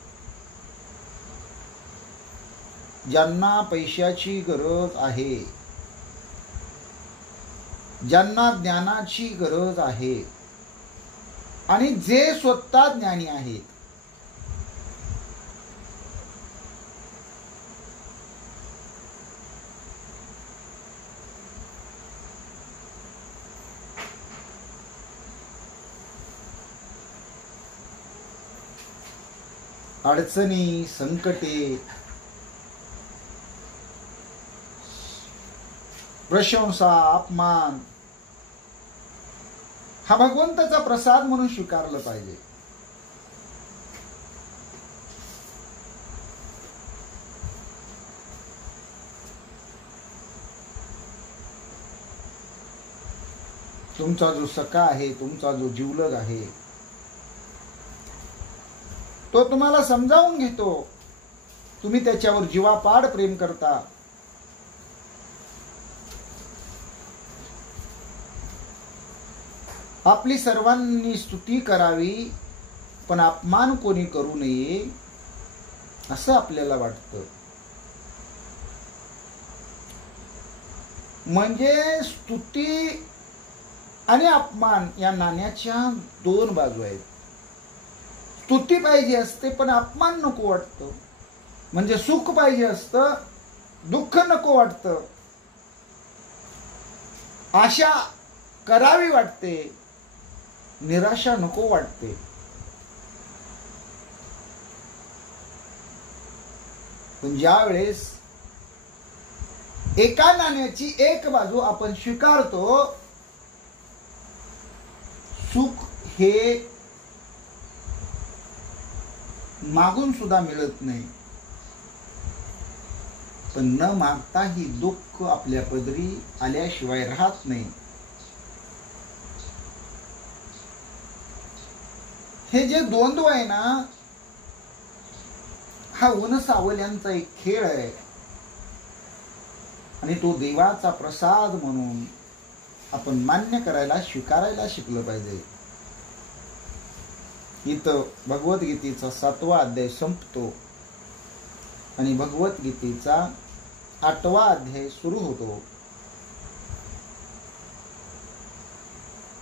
ज्यांना पैशाची गरज आहे, ज्यांना ज्ञानाची गरज आहे आणि जे स्वतः ज्ञानी आहेत. अडचणी, संकटे, प्रशंसा, अपमान हा भगवंताचा प्रसाद म्हणून स्वीकारलं पाहिजे. तुमचा जो सखा आहे, तुमचा जो जीवलग आहे, तो तुम्हाला समजावून घेतो. तुम्ही त्याच्यावर जीवापाड प्रेम करता. आपली सर्वांनी स्तुती करावी, पण अपमान कोणी करू नये असं आपल्याला वाटतं. म्हणजे स्तुती आणि अपमान या नाण्याच्या 2 बाजू आहेत. स्तुती पाहिजे असते पण अपमान नको वाटतं. म्हणजे सुख पाहिजे असतं, दुःख नको वाटतं. आशा करावी वाटते, निराशा नको वाटते. पण ज्या वेळेस एका नाण्याची एक बाजू आपण स्वीकारतो, सुख हे मागून सुद्धा मिळत नाही, पण न मागताही दुःख आपल्या पदरी आल्याशिवाय राहत नाही. हे जे द्वंद्व आहे ना, हा ऊन-सावल्यांचा एक खेळ आहे आणि तो देवाचा प्रसाद म्हणून आपण मान्य करायला, स्वीकारायला शिकलं पाहिजे. इथं भगवद्गीतेचा 7वा अध्याय संपतो आणि भगवद्गीतेचा 8वा अध्याय सुरू होतो.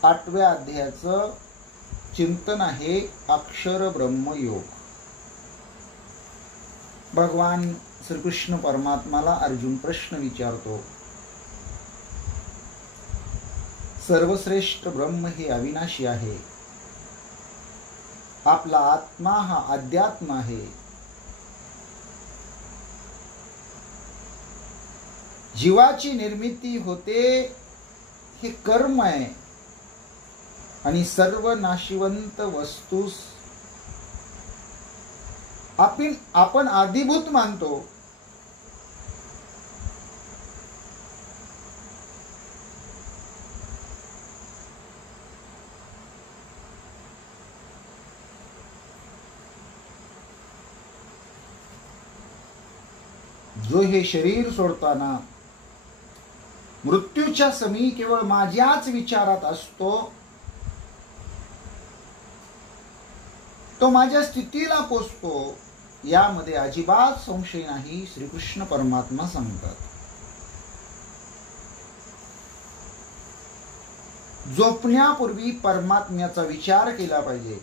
8व्या अध्यायाचं चिंतन आहे अक्षर ब्रह्म योग. भगवान श्रीकृष्ण परमात्माला अर्जुन प्रश्न विचारतो. सर्वश्रेष्ठ ब्रह्म हे अविनाशी आहे. आपला आत्मा हा अध्यात्म आहे. जीवाची निर्मिती होते हे कर्म आहे आणि सर्व नाशिवंत वस्तूस आपण आधिभूत मानतो. जो हे शरीर सोडताना मृत्यूच्या समी केवळ माझ्याच विचारात असतो, तो माझ्या स्थितीला पोचतो, यामध्ये अजिबात संशय नाही, श्रीकृष्ण परमात्मा सांगतात. झोपण्यापूर्वी परमात्म्याचा विचार केला पाहिजे.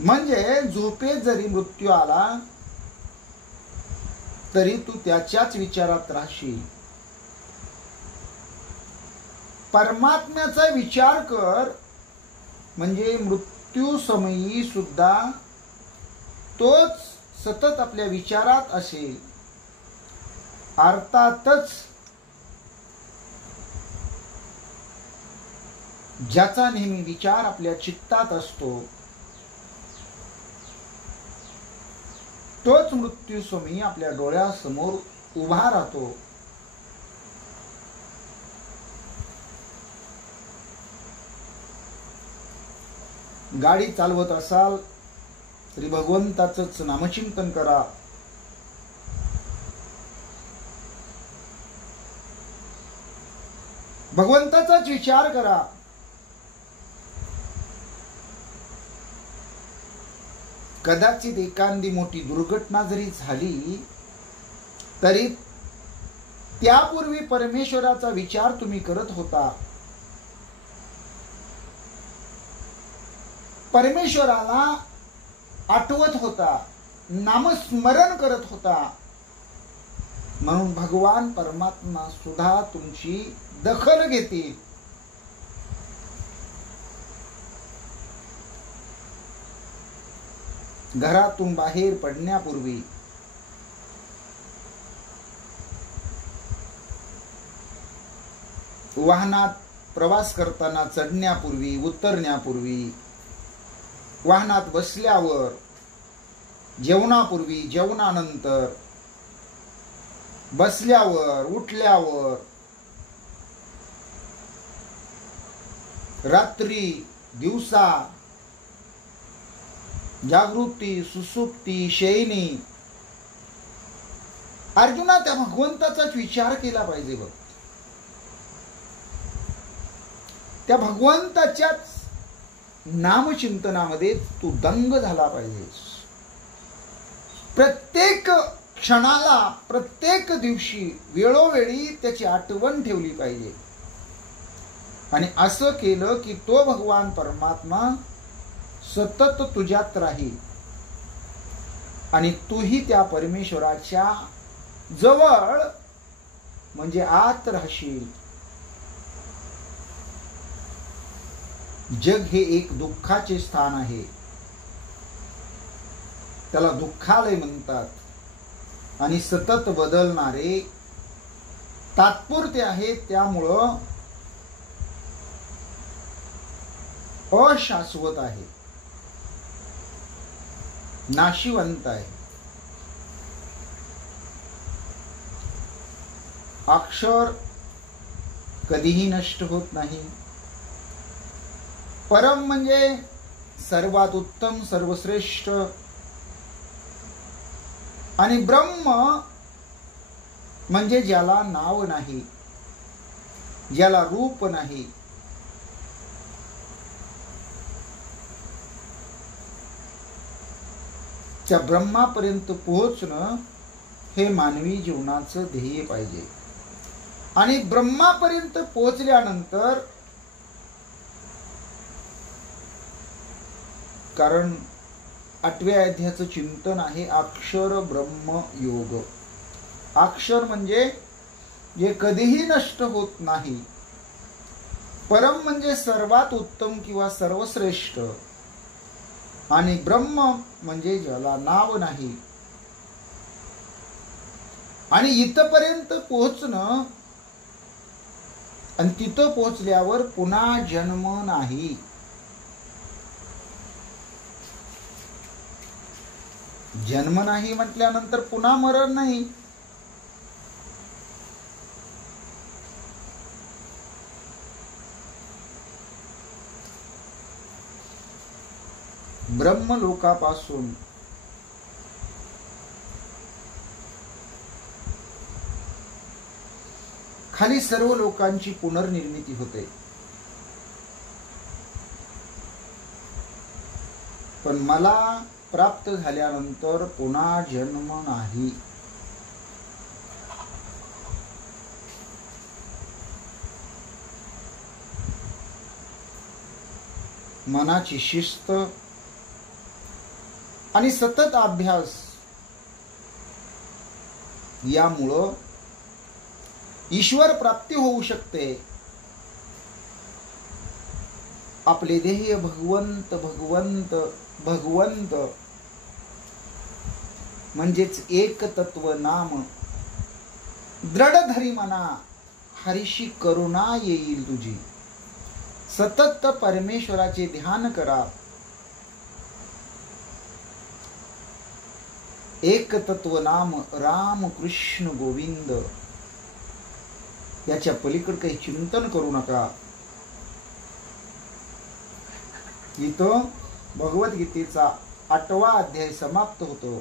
म्हणजे झोपेत जरी मृत्यू आला तरी तू त्याच्याच विचारात राहशील. परमात्म्याचा विचार कर, म्हणजे मृत्यू समयी सुद्धा तोच सतत आपल्या विचारात असेल. अर्थातच ज्याचा नेहमी विचार आपल्या चित्तात असतो तोच मृत्यू स्वामी आपल्या डोळ्यासमोर उभा राहतो. गाडी चालवत असाल तरी भगवंताचंच नामचिंतन करा. भगवंताचाच विचार करा. कदाचित एखादी मोठी दुर्घटना जरी झाली तरी त्यापूर्वी परमेश्वराचा विचार तुम्ही करत होता. परमेश्वराला आठवत होता, नामस्मरण करत होता. म्हणून भगवान परमात्मा सुद्धा तुमची दखल घेतील. घरातून बाहेर पडण्यापूर्वी वाहनात प्रवास करताना चढण्यापूर्वी, उतरण्यापूर्वी, वाहनात बसल्यावर, जेवणापूर्वी, जेवणानंतर, बसल्यावर, उठल्यावर, रात्री, दिवसा, जागृती, सुसुप्ती, शयनी, अर्जुना त्या भगवंताचाच विचार केला पाहिजे. बघ, त्या भगवंताच्याच नामचिंतनामध्ये तू दंग झाला पाहिजेस. प्रत्येक क्षणाला, प्रत्येक दिवशी, वेळोवेळी त्याची आठवण ठेवली पाहिजे. आणि असं केलं की तो भगवान परमात्मा सतत तुझ्यात राहील आणि तूही त्या परमेश्वराच्या जवळ म्हणजे आत राहशील. जग हे एक दुःखाचे स्थान आहे. त्याला दुःखालय म्हणतात आणि सतत बदलणारे तात्पुरते आहे. त्यामुळं अशाश्वत आहे, नाशिवंत आहे. अक्षर कधीही नष्ट होत नाही. परम म्हणजे सर्वात उत्तम, सर्वश्रेष्ठ. आणि ब्रह्म म्हणजे ज्याला नाव नाही, ज्याला रूप नाही. त्या ब्रह्मापर्यंत पोहोचणं हे मानवी जीवनाचं ध्येय पाहिजे. आणि ब्रह्मापर्यंत पोहोचल्यानंतर, कारण 8व्या अध्यायाचं चिंतन आहे अक्षर ब्रह्म योग. अक्षर म्हणजे जे कधीही नष्ट होत नाही. परम म्हणजे सर्वात उत्तम किंवा सर्वश्रेष्ठ. आणि ब्रह्म म्हणजे ज्याला नाव नाही. आणि इथपर्यंत पोहोचणं आणि तिथं पोहोचल्यावर पुन्हा जन्म नाही. जन्म नाही म्हटल्यानंतर पुन्हा मरण नाही. ब्रह्मलोकापासून खाली सर्व लोकांची पुनर्निर्मिती होते. पण मला प्राप्त झाल्यानंतर पुन्हा जन्म नाही. मनाची शिस्त आणि सतत अभ्यास यामुळं ईश्वर प्राप्ती होऊ शकते. आपले ध्येय भगवंत भगवंत भगवंत म्हणजेच एक तत्व नाम. दृढ धरी मना हरीशी करुणा येईल तुझी. सतत परमेश्वराचे ध्यान करा. एक तत्व नाम राम कृष्ण गोविंद, याच्या पलीकडे काही चिंतन करू नका. इथं भगवद्गीतेचा 8वा अध्याय समाप्त होतो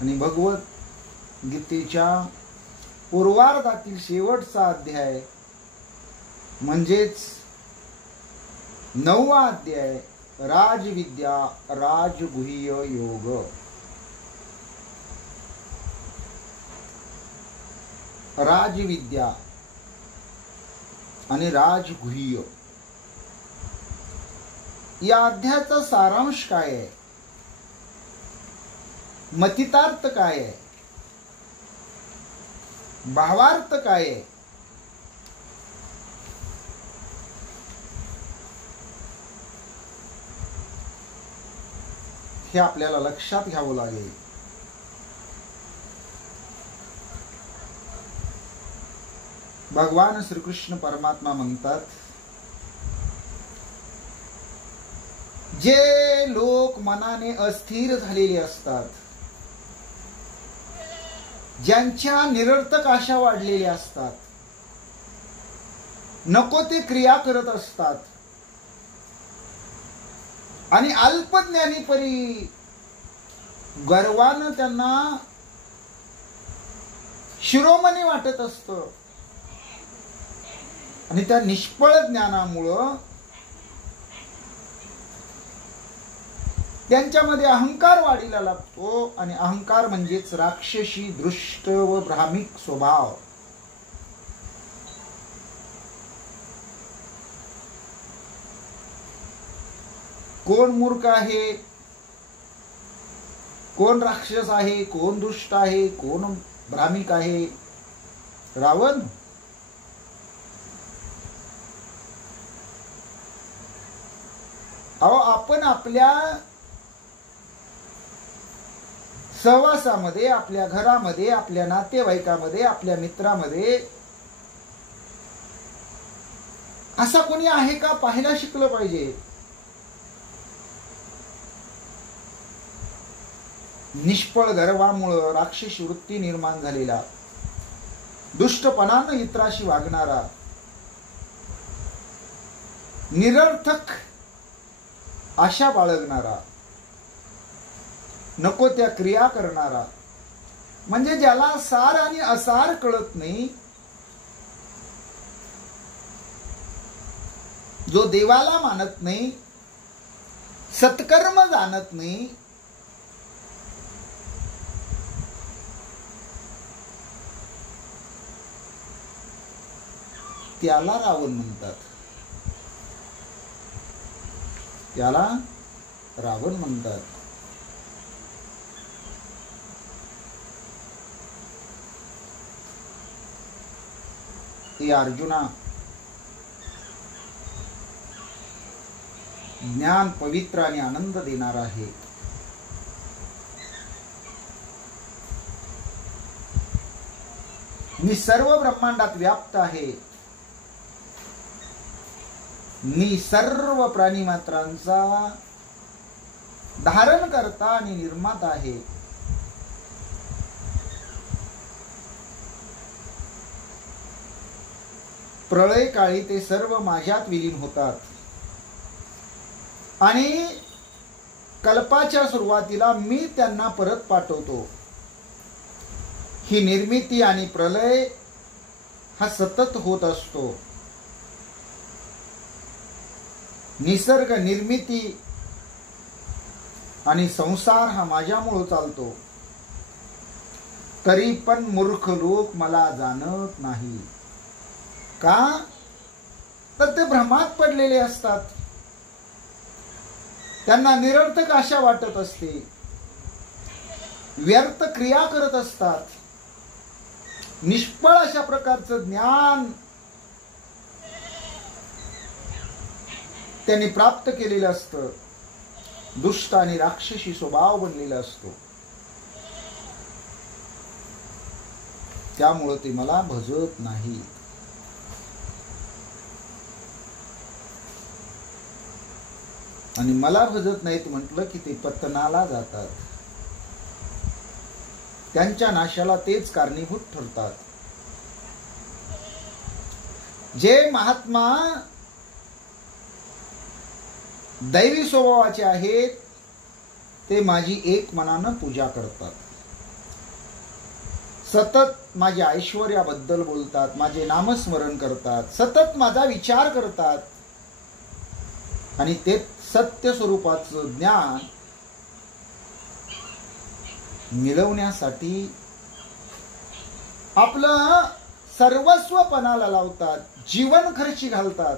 आणि भगवद्गीतेच्या पूर्वार्धातील शेवटचा अध्याय म्हणजेच 9वा अध्याय राजविद्या राजगुह्य योग. राजविद्या आणि राजगुह्य या अध्यायाचा सारांश काय आहे, मतितार्थ काय आहे, भावार्थ काय आहे, हे आपल्याला लक्षात घ्यावं लागेल. भगवान श्रीकृष्ण परमात्मा म्हणतात, जे लोक मनाने अस्थिर झालेले असतात, ज्यांच्या निरर्थक आशा वाढलेल्या असतात, नको ते क्रिया करत असतात आणि अल्पज्ञानी परी गर्वानं त्यांना शिरोमणी वाटत असतं आणि त्या निष्फळ ज्ञानामुळं त्यांच्यामध्ये अहंकार वाढीला लागतो आणि अहंकार म्हणजेच राक्षसी दृष्ट व भ्रामिक स्वभाव. कोण मूर्ख आहे, कोण राक्षस आहे, कोण दुष्ट आहे, कोण भ्रामिक आहे? रावण. अहो, आपण आपल्या सहवासामध्ये, आपल्या घरामध्ये, आपल्या नातेवाईकामध्ये, आपल्या मित्रामध्ये असा कोणी आहे का पाहायला शिकलं पाहिजे. निष्फळ गर्वामुळं राक्षसी वृत्ती निर्माण झालेला, दुष्टपणानं इतराशी वागणारा, निरर्थक आशा बाळगणारा, नको त्या क्रिया करणारा, म्हणजे ज्याला सार आणि असार कळत नाही, जो देवाला मानत नाही, सत्कर्म जाणत नाही, त्याला रावण म्हणतात. त्याला रावण म्हणतात. अर्जुना, ज्ञान पवित्र आणि आनंद देणार आहे. मी सर्व ब्रह्मांडात व्याप्त आहे. मी सर्व प्राणी मात्रांचा धारण करता आणि निर्माता आहे. प्रळय काळी ते सर्व माझ्यात विलीन होतात आणि कल्पाच्या सुरुवातीला मी त्यांना परत पाठवतो. ही निर्मिती आणि प्रलय हा सतत होत असतो. निसर्ग निर्मिती आणि संसार हा माझ्यामुळे चालतो. तरी पण मूर्ख लोक मला जाणत नाही. का? तर ते भ्रमात पडलेले असतात. त्यांना निरर्थक आशा वाटत असते, व्यर्थ क्रिया करत असतात. निष्फळ अशा प्रकारचं ज्ञान त्यांनी प्राप्त केलेलं असतं. दुष्ट आणि राक्षसी स्वभाव बनलेला असतो. त्यामुळे ते मला भजत नाही. आणि मला भजत नाहीत म्हटलं की ते पतनाला जातात. त्यांच्या नाशाला तेच कारणीभूत ठरतात. जे महात्मा दैवी स्वभावाचे आहेत ते माझी एक मनानं पूजा करतात, सतत माझ्या ऐश्वर्याबद्दल बोलतात, माझे नामस्मरण करतात, सतत माझा विचार करतात आणि ते सत्य स्वरूपाचं ज्ञान मिळवण्यासाठी आपलं सर्वस्व पणाला लावतात, जीवन खर्ची घालतात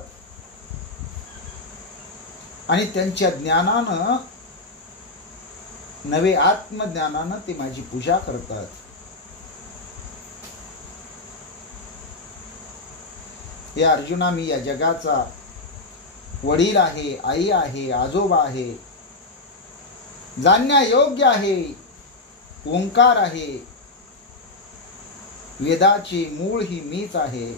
आणि त्यांच्या ज्ञानानं, नवे आत्मज्ञानानं ते माझी पूजा करतात. हे अर्जुना, मी या जगाचा वडील आहे, आई आहे, आजोबा आहे, जाणण्यायोग्य आहे, ओंकार आहे, वेदाची मूळ ही मीच आहे.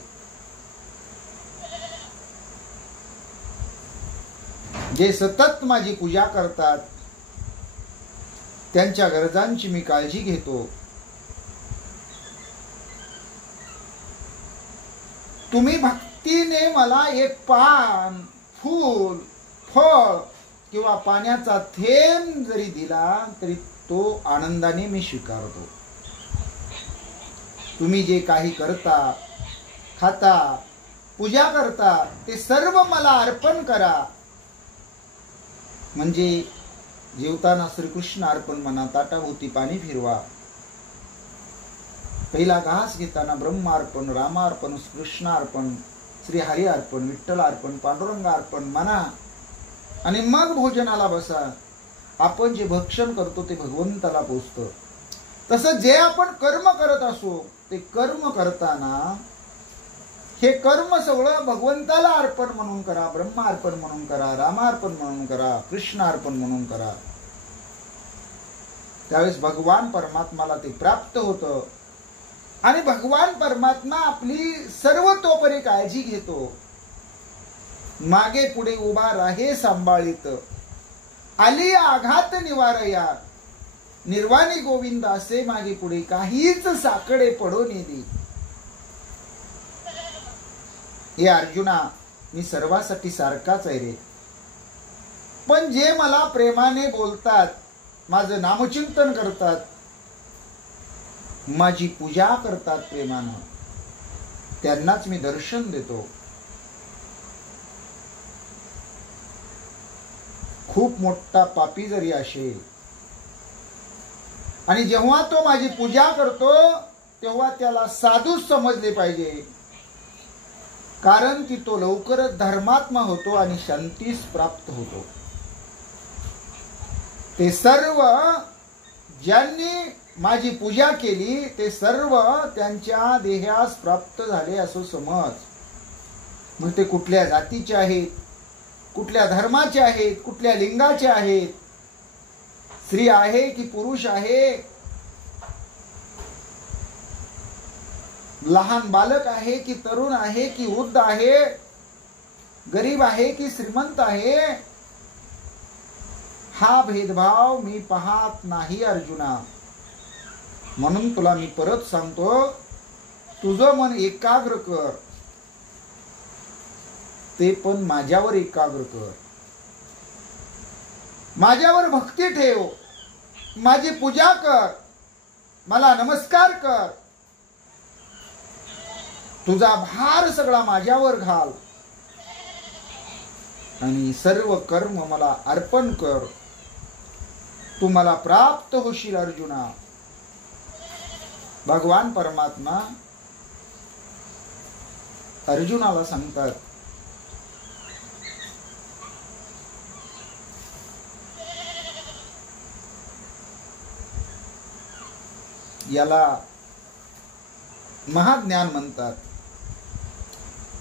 जे सतत माझी पूजा करतात त्यांच्या गरजांची मी काळजी घेतो. तुम्ही भक्तीने मला एक पान, फूल, फळ किंवा पाण्याचा थेंब जरी दिला तरी तो आनंदाने मी स्वीकारतो. तुम्ही जे काही करता, खाता, पूजा करता ते सर्व मला अर्पण करा. म्हणजे जेवताना श्रीकृष्ण अर्पण म्हणा, ताटाभोवती पाणी फिरवा, पहिला घास घेताना ब्रह्मार्पण, रामार्पण, कृष्णार्पण, श्रीहरी अर्पण, विठ्ठल अर्पण, पांडुरंग अर्पण म्हणा आणि मग भोजनाला बसा. आपण जे भक्षण करतो ते भगवंताला पोचतं. तसं जे आपण कर्म करत असो ते कर्म करताना हे कर्म सगळं भगवंताला अर्पण म्हणून करा, ब्रह्मार्पण म्हणून करा, रामार्पण म्हणून करा, कृष्णार्पण म्हणून करा. त्यावेळेस भगवान परमात्माला ते प्राप्त होतं आणि भगवान परमात्मा आपली सर्वतोपरी काळजी घेतो. मागे पुढे उभा राहे सांभाळीत, आली आघात निवारया, निर्वाणी गोविंद असे मागे पुढे काहीच साकडे पडो नेली. हे अर्जुना, मी सर्वांसाठी सारखाच आहे रे. पण जे मला प्रेमाने बोलतात, माझं नामचिंतन करतात, माझी पूजा करतात प्रेमानं, त्यांनाच मी दर्शन देतो. खूप मोठा पापी जरी असेल आणि जेव्हा तो माझी पूजा करतो तेव्हा त्याला साधूच समजले पाहिजे, कारण की तो लवकरच धर्मात्मा होतो आणि शांतीस प्राप्त होतो. ते सर्व ज्यांनी माझी पूजा केली ते सर्व त्यांच्या देहास प्राप्त झाले असं समज. मग ते कुठल्या जातीचे आहेत, कुठल्या धर्माचे आहेत, कुठल्या लिंगाचे आहेत, स्त्री आहे की पुरुष आहे, लहान बालक आहे की तरुण आहे की वृद्ध आहे, गरीब आहे की श्रीमंत आहे, हा भेदभाव मी पाहत नाही अर्जुना. म्हणून तुला मी परत सांगतो, तुझं मन एकाग्र कर, ते पण माझ्यावर एकाग्र कर, माझ्यावर भक्ती ठेव, माझी पूजा कर, मला नमस्कार कर, तुझा भार सगळा माझ्यावर घाल आणि सर्व कर्म मला अर्पण कर, तू मला प्राप्त होशील अर्जुना. भगवान परमात्मा अर्जुनाला सांगतात, याला महाज्ञान म्हणतात.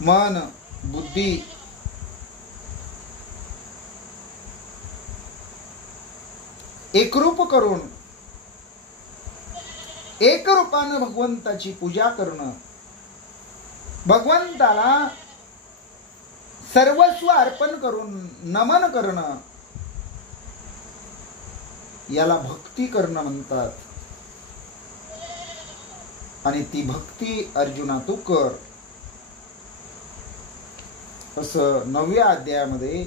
मन, बुद्धी, एकरूप करून एक रूपानं भगवंताची पूजा करणं, भगवंताला सर्वस्व अर्पण करून नमन करणं, याला भक्ती करणं म्हणतात. आणि ती भक्ती अर्जुना तू कर, असं 9व्या अध्यायामध्ये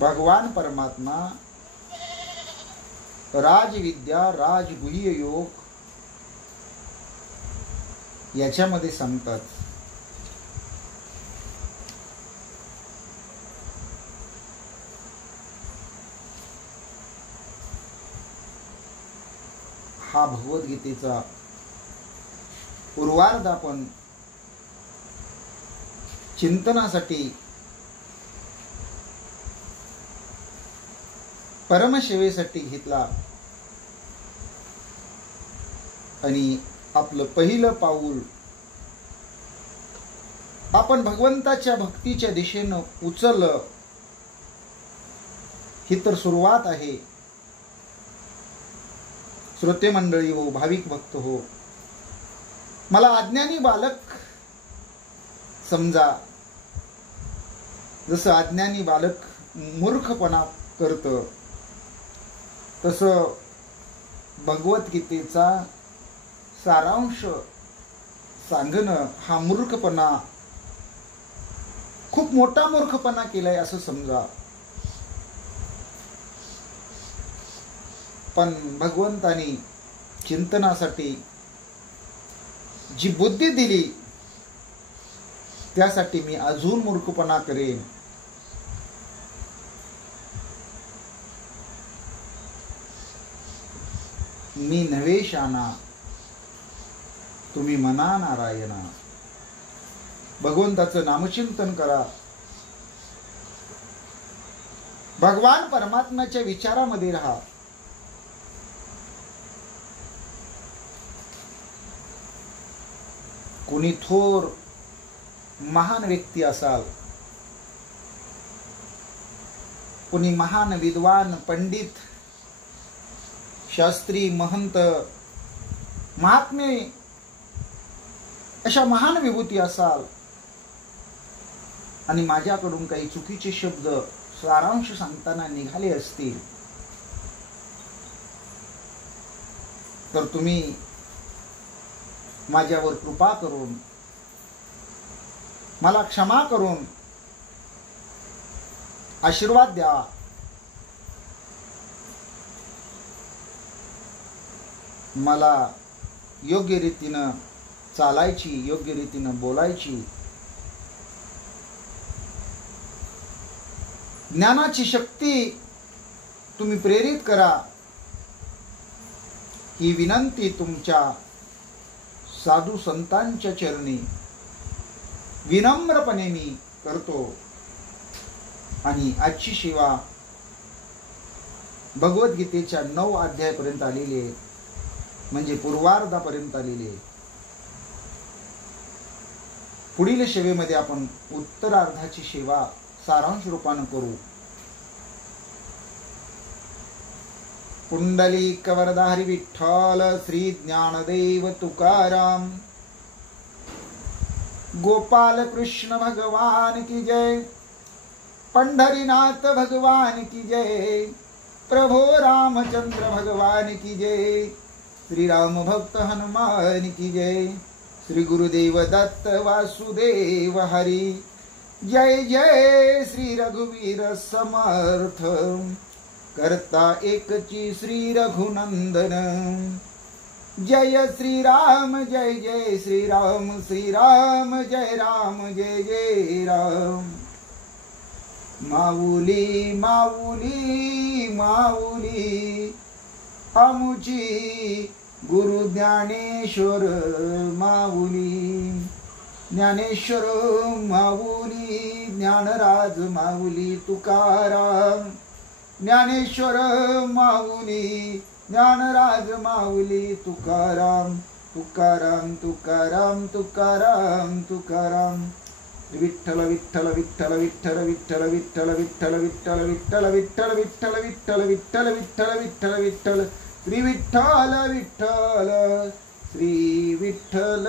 भगवान परमात्मा राजविद्या, राजगुह्य योग याच्यामध्ये सांगतात. हा भगवद्गीतेचा पूर्वार्ध आपण चिंतनासाठी, परमसेवेसाठी घेतला आणि आपलं पहिलं पाऊल आपण भगवंताच्या भक्तीच्या दिशेनं उचललं. ही तर सुरुवात आहे. श्रोते मंडळी हो, भाविक भक्त हो, मला अज्ञानी बालक समजा. जसं अज्ञानी बालक मूर्खपणा करतं, तसं भगवद्गीतेचा सारांश सांगणं हा मूर्खपणा, खूप मोठा मूर्खपणा केलाय असं समजा. पण भगवंतानी चिंतनासाठी जी बुद्धी दिली त्यासाठी मी अजून मूर्खपणा करेन. मी नव्हे शाना, तुम्ही मना नारायणा. भगवंताचं नामचिंतन करा. भगवान परमात्म्याच्या विचारामध्ये राहा. कोणी थोर महान व्यक्ती असाल, कोणी महान विद्वान, पंडित, शास्त्री, महंत, महात्मे, अशा महान विभूती असाल आणि माझ्याकडून काही चुकीचे शब्द सारांश सांगताना निघाले असतील तर तुम्ही माझ्यावर कृपा करून, मला क्षमा करून आशीर्वाद द्या. मला योग्य रीतीनं चालायची, योग्य रीतीनं बोलायची, ज्ञानाची शक्ती तुम्ही प्रेरित करा. ही विनंती तुमच्या साधू संतांच्या चरणी विनम्रपणे मी करतो. आणि आजची सेवा भगवद्गीतेच्या 9 अध्यायापर्यंत आलेली आहे, म्हणजे पूर्वार्धापर्यंत आलेली आहे. पुढील सेवेमध्ये आपण उत्तरार्धाची सेवा सारांश रूपानं करू. पुंडलिक वरदाहरी विठ्ठल श्री ज्ञानदेव तुकाराम. गोपाल कृष्ण भगवान की जय. पंढरीनाथ भगवान की जय. प्रभो रामचंद्र भगवान की जय. श्री राम भक्त हनुमान की जय. श्री गुरुदेव दत्त वासुदेव हरी. जय जय श्री रघुवीर समर्थ. करता एकची श्री रघुनंदन. जय श्री राम जय जय श्री राम. श्री राम जय राम जय जय राम. माऊली माऊली माऊली आमुची गुरु ज्ञानेश्वर माऊली. ज्ञानेश्वर माऊली. ज्ञानराज माऊली तुकाराम. ज्ञानेश्वर माऊली. ज्ञानराज माऊली तुकाराम. तुकाराम तुकाराम तुकाराम तुकाराम. विठ्ठल विठ्ठल विठ्ठल विठ्ठल विठ्ठल विठ्ठल विठ्ठल विठ्ठल विठ्ठल विठ्ठल विठ्ठल विठ्ठल विठ्ठल विठ्ठल विठ्ठल विठ्ठल. श्री विठ्ठल विठ्ठल श्री विठ्ठल.